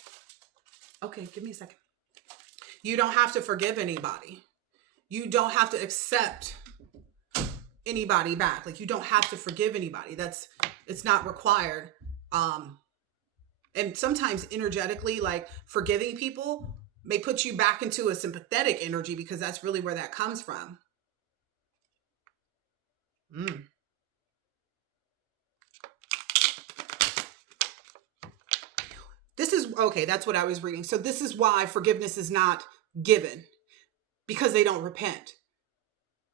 Okay, give me a second. You don't have to forgive anybody. You don't have to accept anybody back. Like, you don't have to forgive anybody. It's not required. And sometimes energetically, like, forgiving people may put you back into a sympathetic energy, because that's really where that comes from. That's what I was reading. So this is why forgiveness is not given, because they don't repent.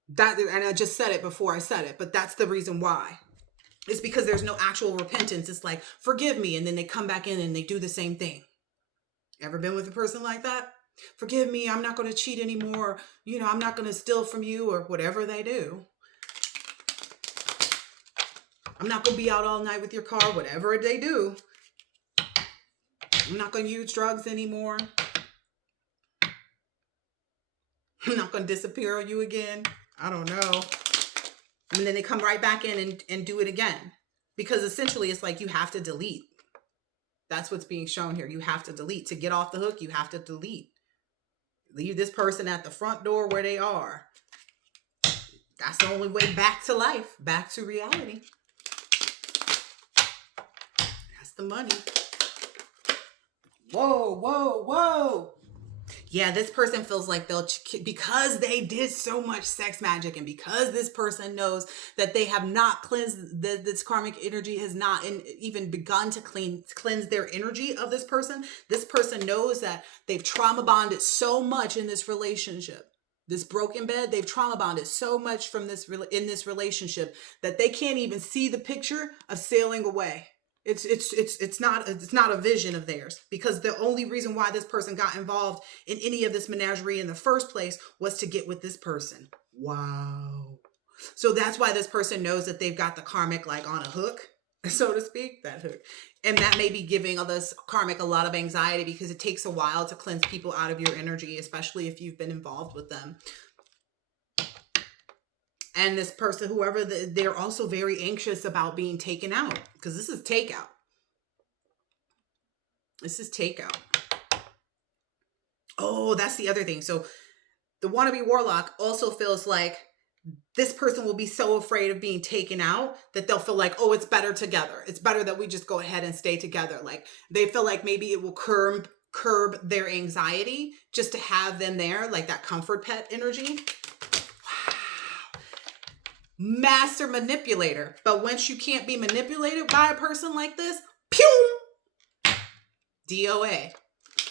And I just said it before I said it, but that's the reason why. It's because there's no actual repentance. It's like, forgive me, and then they come back in and they do the same thing. Ever been with a person like that? Forgive me, I'm not going to cheat anymore. You know, I'm not going to steal from you, or whatever they do. I'm not going to be out all night with your car, whatever they do. I'm not going to use drugs anymore. I'm not going to disappear on you again. I don't know. And then they come right back in and do it again. Because essentially it's like you have to delete. That's what's being shown here. You have to delete. To get off the hook, you have to delete. Leave this person at the front door where they are. That's the only way back to life, back to reality. That's the money. Whoa, whoa, whoa. Yeah, this person feels like because they did so much sex magic, and because this person knows that they have not cleansed, this karmic energy has not even begun to cleanse their energy of this person. This person knows that they've trauma bonded so much in this relationship. This broken bed, they've trauma bonded so much in this relationship that they can't even see the picture of sailing away. It's not a vision of theirs, because the only reason why this person got involved in any of this menagerie in the first place was to get with this person. Wow. So that's why this person knows that they've got the karmic like on a hook, so to speak, that hook. And that may be giving all this karmic a lot of anxiety, because it takes a while to cleanse people out of your energy, especially if you've been involved with them. And this person, whoever, they're also very anxious about being taken out, because this is takeout. This is takeout. Oh, that's the other thing. So the wannabe warlock also feels like this person will be so afraid of being taken out that they'll feel like, oh, it's better together. It's better that we just go ahead and stay together. Like they feel like maybe it will curb their anxiety just to have them there, like that comfort pet energy. Wow. Master manipulator. But once you can't be manipulated by a person like this, pew! DOA.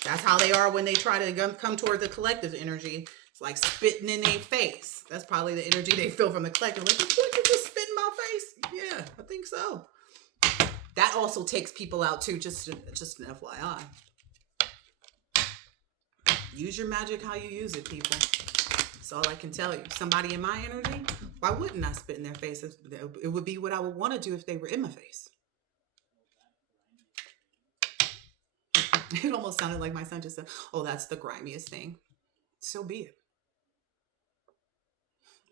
That's how they are when they try to come toward the collective energy. It's like spitting in their face. That's probably the energy they feel from the collective. Like, what, you just spit in my face? Yeah, I think so. That also takes people out too, just an FYI. Use your magic how you use it, people. That's all I can tell you. Somebody in my energy, why wouldn't I spit in their face? It would be what I would want to do if they were in my face. It almost sounded like my son just said, oh, that's the grimiest thing. So be it.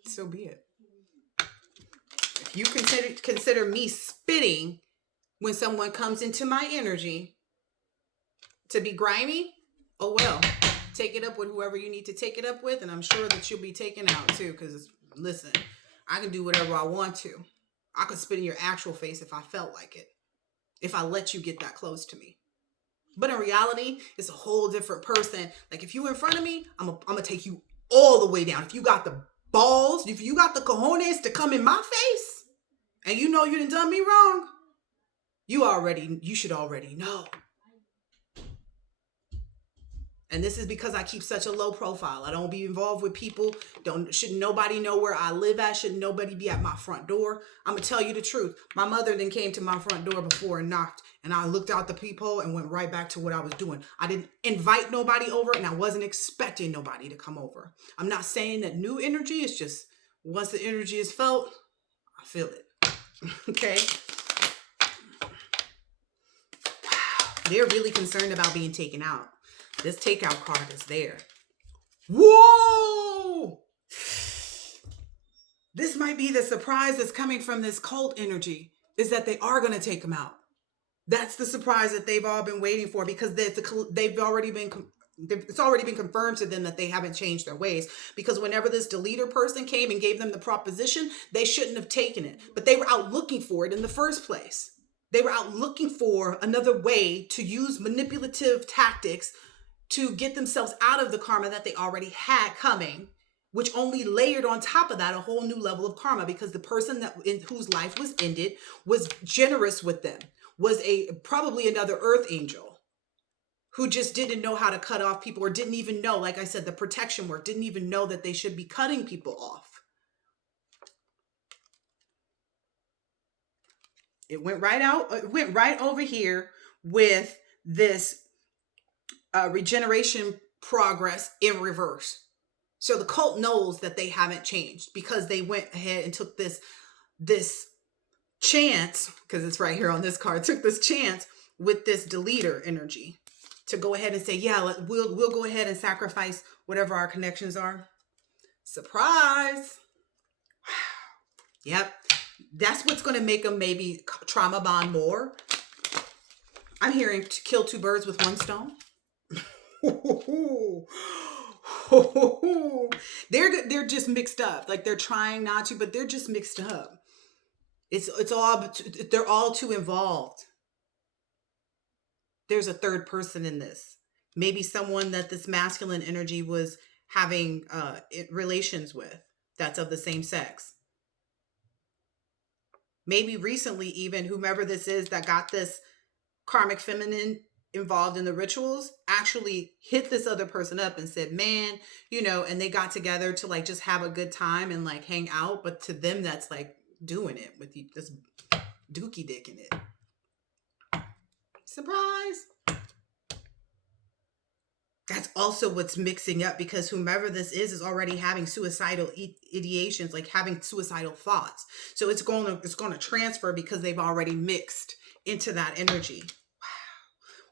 So be it. If you consider me spitting when someone comes into my energy to be grimy, oh well. Take it up with whoever you need to take it up with, and I'm sure that you'll be taken out too, because listen, I can do whatever I want to. I could spit in your actual face if I felt like it, if I let you get that close to me. But in reality, it's a whole different person. Like if you in front of me, I'm gonna take you all the way down. If you got the balls, if you got the cojones to come in my face, and you know you done done me wrong, you should already know. And this is because I keep such a low profile. I don't be involved with people. Shouldn't nobody know where I live at. Shouldn't nobody be at my front door. I'm going to tell you the truth. My mother then came to my front door before and knocked. And I looked out the peephole and went right back to what I was doing. I didn't invite nobody over and I wasn't expecting nobody to come over. I'm not saying that new energy is just once the energy is felt, I feel it. Okay. They're really concerned about being taken out. This takeout card is there. Whoa! This might be the surprise that's coming from this cult energy, is that they are going to take them out. That's the surprise that they've all been waiting for, because it's already been confirmed to them that they haven't changed their ways. Because whenever this deleter person came and gave them the proposition, they shouldn't have taken it. But they were out looking for it in the first place. They were out looking for another way to use manipulative tactics to get themselves out of the karma that they already had coming, which only layered on top of that a whole new level of karma, because the person whose life was ended was generous with them, was probably another earth angel who just didn't know how to cut off people, or didn't even know, like I said, the protection work, didn't even know that they should be cutting people off. It went right over here with this regeneration progress in reverse. So the cult knows that they haven't changed, because they went ahead and took this chance, because it's right here on this card, took this chance with this deleter energy to go ahead and say, yeah, we'll go ahead and sacrifice whatever our connections are. Surprise. Yep. That's what's going to make them maybe trauma bond more. I'm hearing to kill two birds with one stone. They're just mixed up. Like they're trying not to, but they're just mixed up. They're all too involved. There's a third person in this. Maybe someone that this masculine energy was having relations with, that's of the same sex. Maybe recently, even whomever this is that got this karmic feminine involved in the rituals actually hit this other person up and said, man, and they got together to like just have a good time and like hang out. But to them, that's like doing it with this dookie dick in it. Surprise. That's also what's mixing up, because whomever this is already having suicidal ideations, like having suicidal thoughts. So it's going to transfer because they've already mixed into that energy.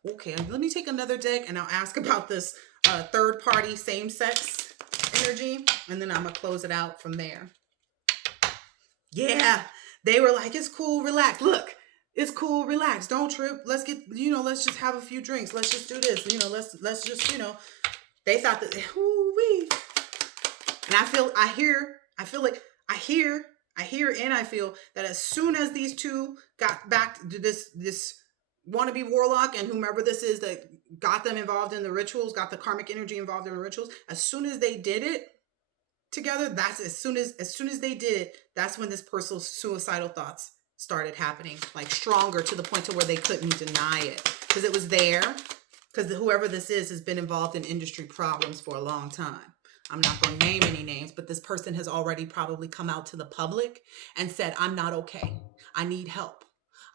Wow. Okay, let me take another deck and I'll ask about this third party same sex energy, and then I'm going to close it out from there. Yeah, they were like, it's cool, relax. Look, it's cool, relax, don't trip. Let's let's just have a few drinks. Let's just do this. Let's just, they thought that, ooh-wee. And I feel like I hear and I feel that as soon as these two got back to this wannabe warlock and whomever this is that got them involved in the rituals, got the karmic energy involved in the rituals, as soon as they did it together, that's as soon as they did it, that's when this person's suicidal thoughts started happening, like stronger to the point to where they couldn't deny it because it was there. Because whoever this is has been involved in industry problems for a long time. I'm not going to name any names, but this person has already probably come out to the public and said, I'm not okay. I need help.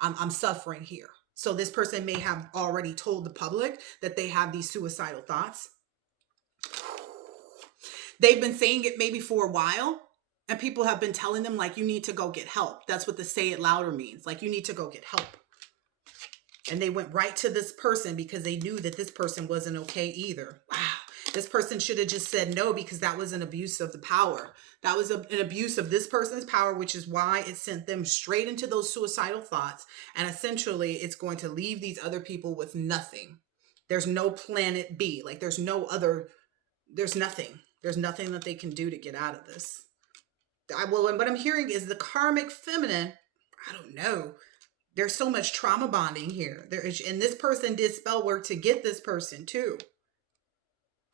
I'm suffering here. So this person may have already told the public that they have these suicidal thoughts. They've been saying it maybe for a while, and people have been telling them, like, you need to go get help. That's what the say it louder means. Like, you need to go get help. And they went right to this person because they knew that this person wasn't okay either. Wow. This person should have just said no, because that was an abuse of the power. That was an abuse of this person's power, which is why it sent them straight into those suicidal thoughts. And essentially, it's going to leave these other people with nothing. There's no planet B. Like, there's nothing. There's nothing that they can do to get out of this. And what I'm hearing is the karmic feminine, I don't know. There's so much trauma bonding here. And this person did spell work to get this person too.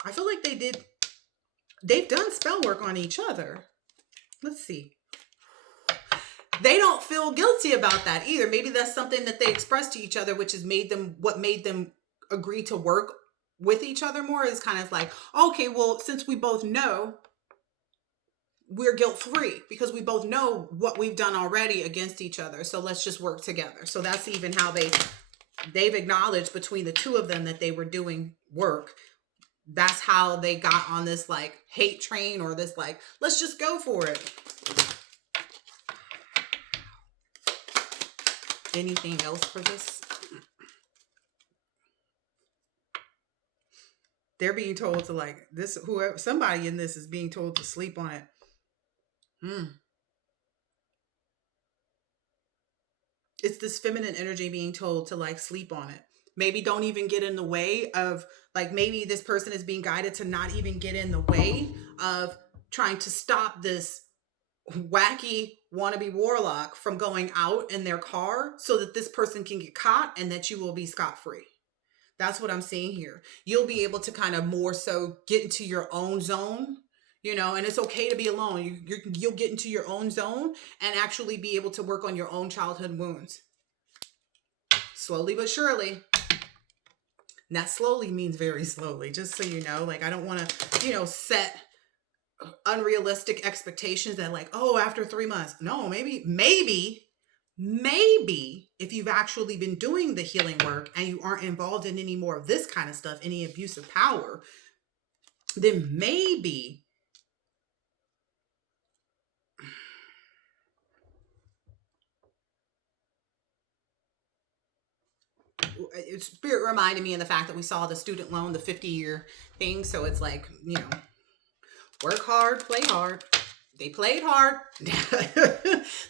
I feel like they've done spell work on each other. Let's see. They don't feel guilty about that either. Maybe that's something that they expressed to each other, which has made them agree to work with each other more, is kind of like, okay, well, since we both know, we're guilt-free because we both know what we've done already against each other. So let's just work together. So that's even how they've acknowledged between the two of them that they were doing work. That's how they got on this like hate train, or this like, let's just go for it. Anything else for this? They're being told to like this, whoever, somebody in this is being told to sleep on it. It's this feminine energy being told to like sleep on it. Maybe don't even get in the way of, like, maybe this person is being guided to not even get in the way of trying to stop this wacky wannabe warlock from going out in their car so that this person can get caught and that you will be scot-free. That's what I'm seeing here. You'll be able to kind of more so get into your own zone, and it's okay to be alone. You'll get into your own zone and actually be able to work on your own childhood wounds. Slowly but surely. And that slowly means very slowly, just so you know. Like, I don't want to, set unrealistic expectations that like, oh, after 3 months. No, maybe if you've actually been doing the healing work and you aren't involved in any more of this kind of stuff, any abuse of power, then maybe Spirit reminded me of the fact that we saw the student loan, the 50-year thing. So it's like, work hard, play hard. They played hard.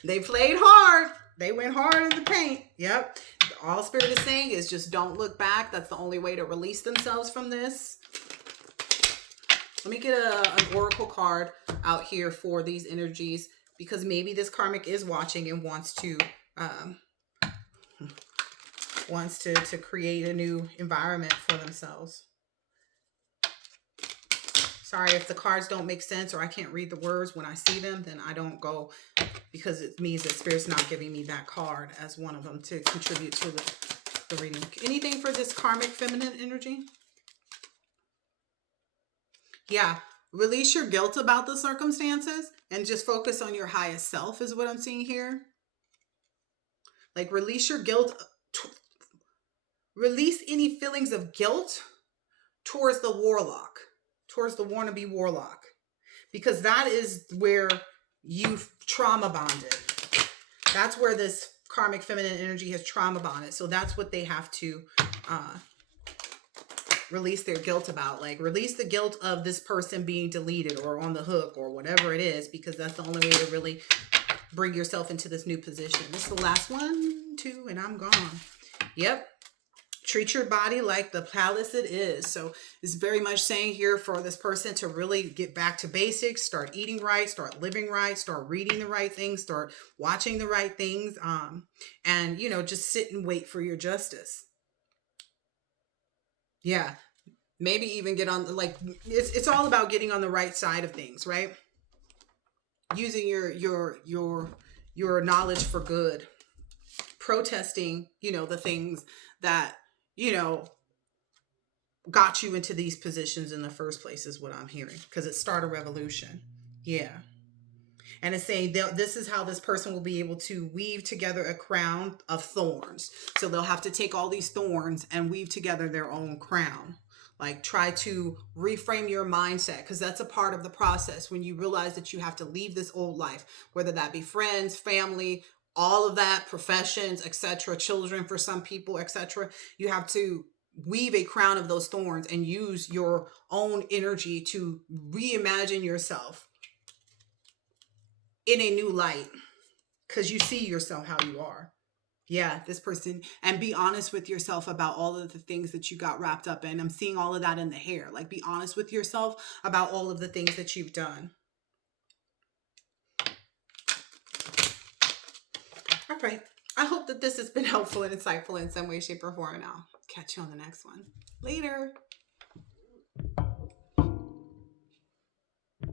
They played hard. They went hard in the paint. Yep. All Spirit is saying is just don't look back. That's the only way to release themselves from this. Let me get an oracle card out here for these energies, because maybe this karmic is watching and wants to create a new environment for themselves. Sorry if the cards don't make sense or I can't read the words when I see them, then I don't go, because it means that Spirit's not giving me that card as one of them to contribute to the reading. Anything for this karmic feminine energy? Yeah, release your guilt about the circumstances and just focus on your highest self is what I'm seeing here. Like, release your guilt. Release any feelings of guilt towards the warlock, towards the wannabe warlock, because that is where you've trauma bonded. That's where this karmic feminine energy has trauma bonded. So that's what they have to release their guilt about. Like, release the guilt of this person being deleted or on the hook or whatever it is, because that's the only way to really bring yourself into this new position. This is the last 1, 2, and I'm gone. Yep. treat your body like the palace it is. So it's very much saying here for this person to really get back to basics, start eating right, start living right, start reading the right things, start watching the right things, and just sit and wait for your justice. Yeah, maybe even get on, like, it's all about getting on the right side of things, right? Using your knowledge for good, protesting, the things that, you know, got you into these positions in the first place is what I'm hearing, because it started a revolution. Yeah. And it's saying this is how this person will be able to weave together a crown of thorns. So they'll have to take all these thorns and weave together their own crown. Like, try to reframe your mindset, because that's a part of the process when you realize that you have to leave this old life, whether that be friends, family, all of that, professions, etc., children for some people, etc. You have to weave a crown of those thorns and use your own energy to reimagine yourself in a new light, because you see yourself how you are. Yeah, this person, and be honest with yourself about all of the things that you got wrapped up in. I'm seeing all of that in the hair. Like, be honest with yourself about all of the things that you've done. All right. I hope that this has been helpful and insightful in some way, shape, or form. And I'll catch you on the next one. Later.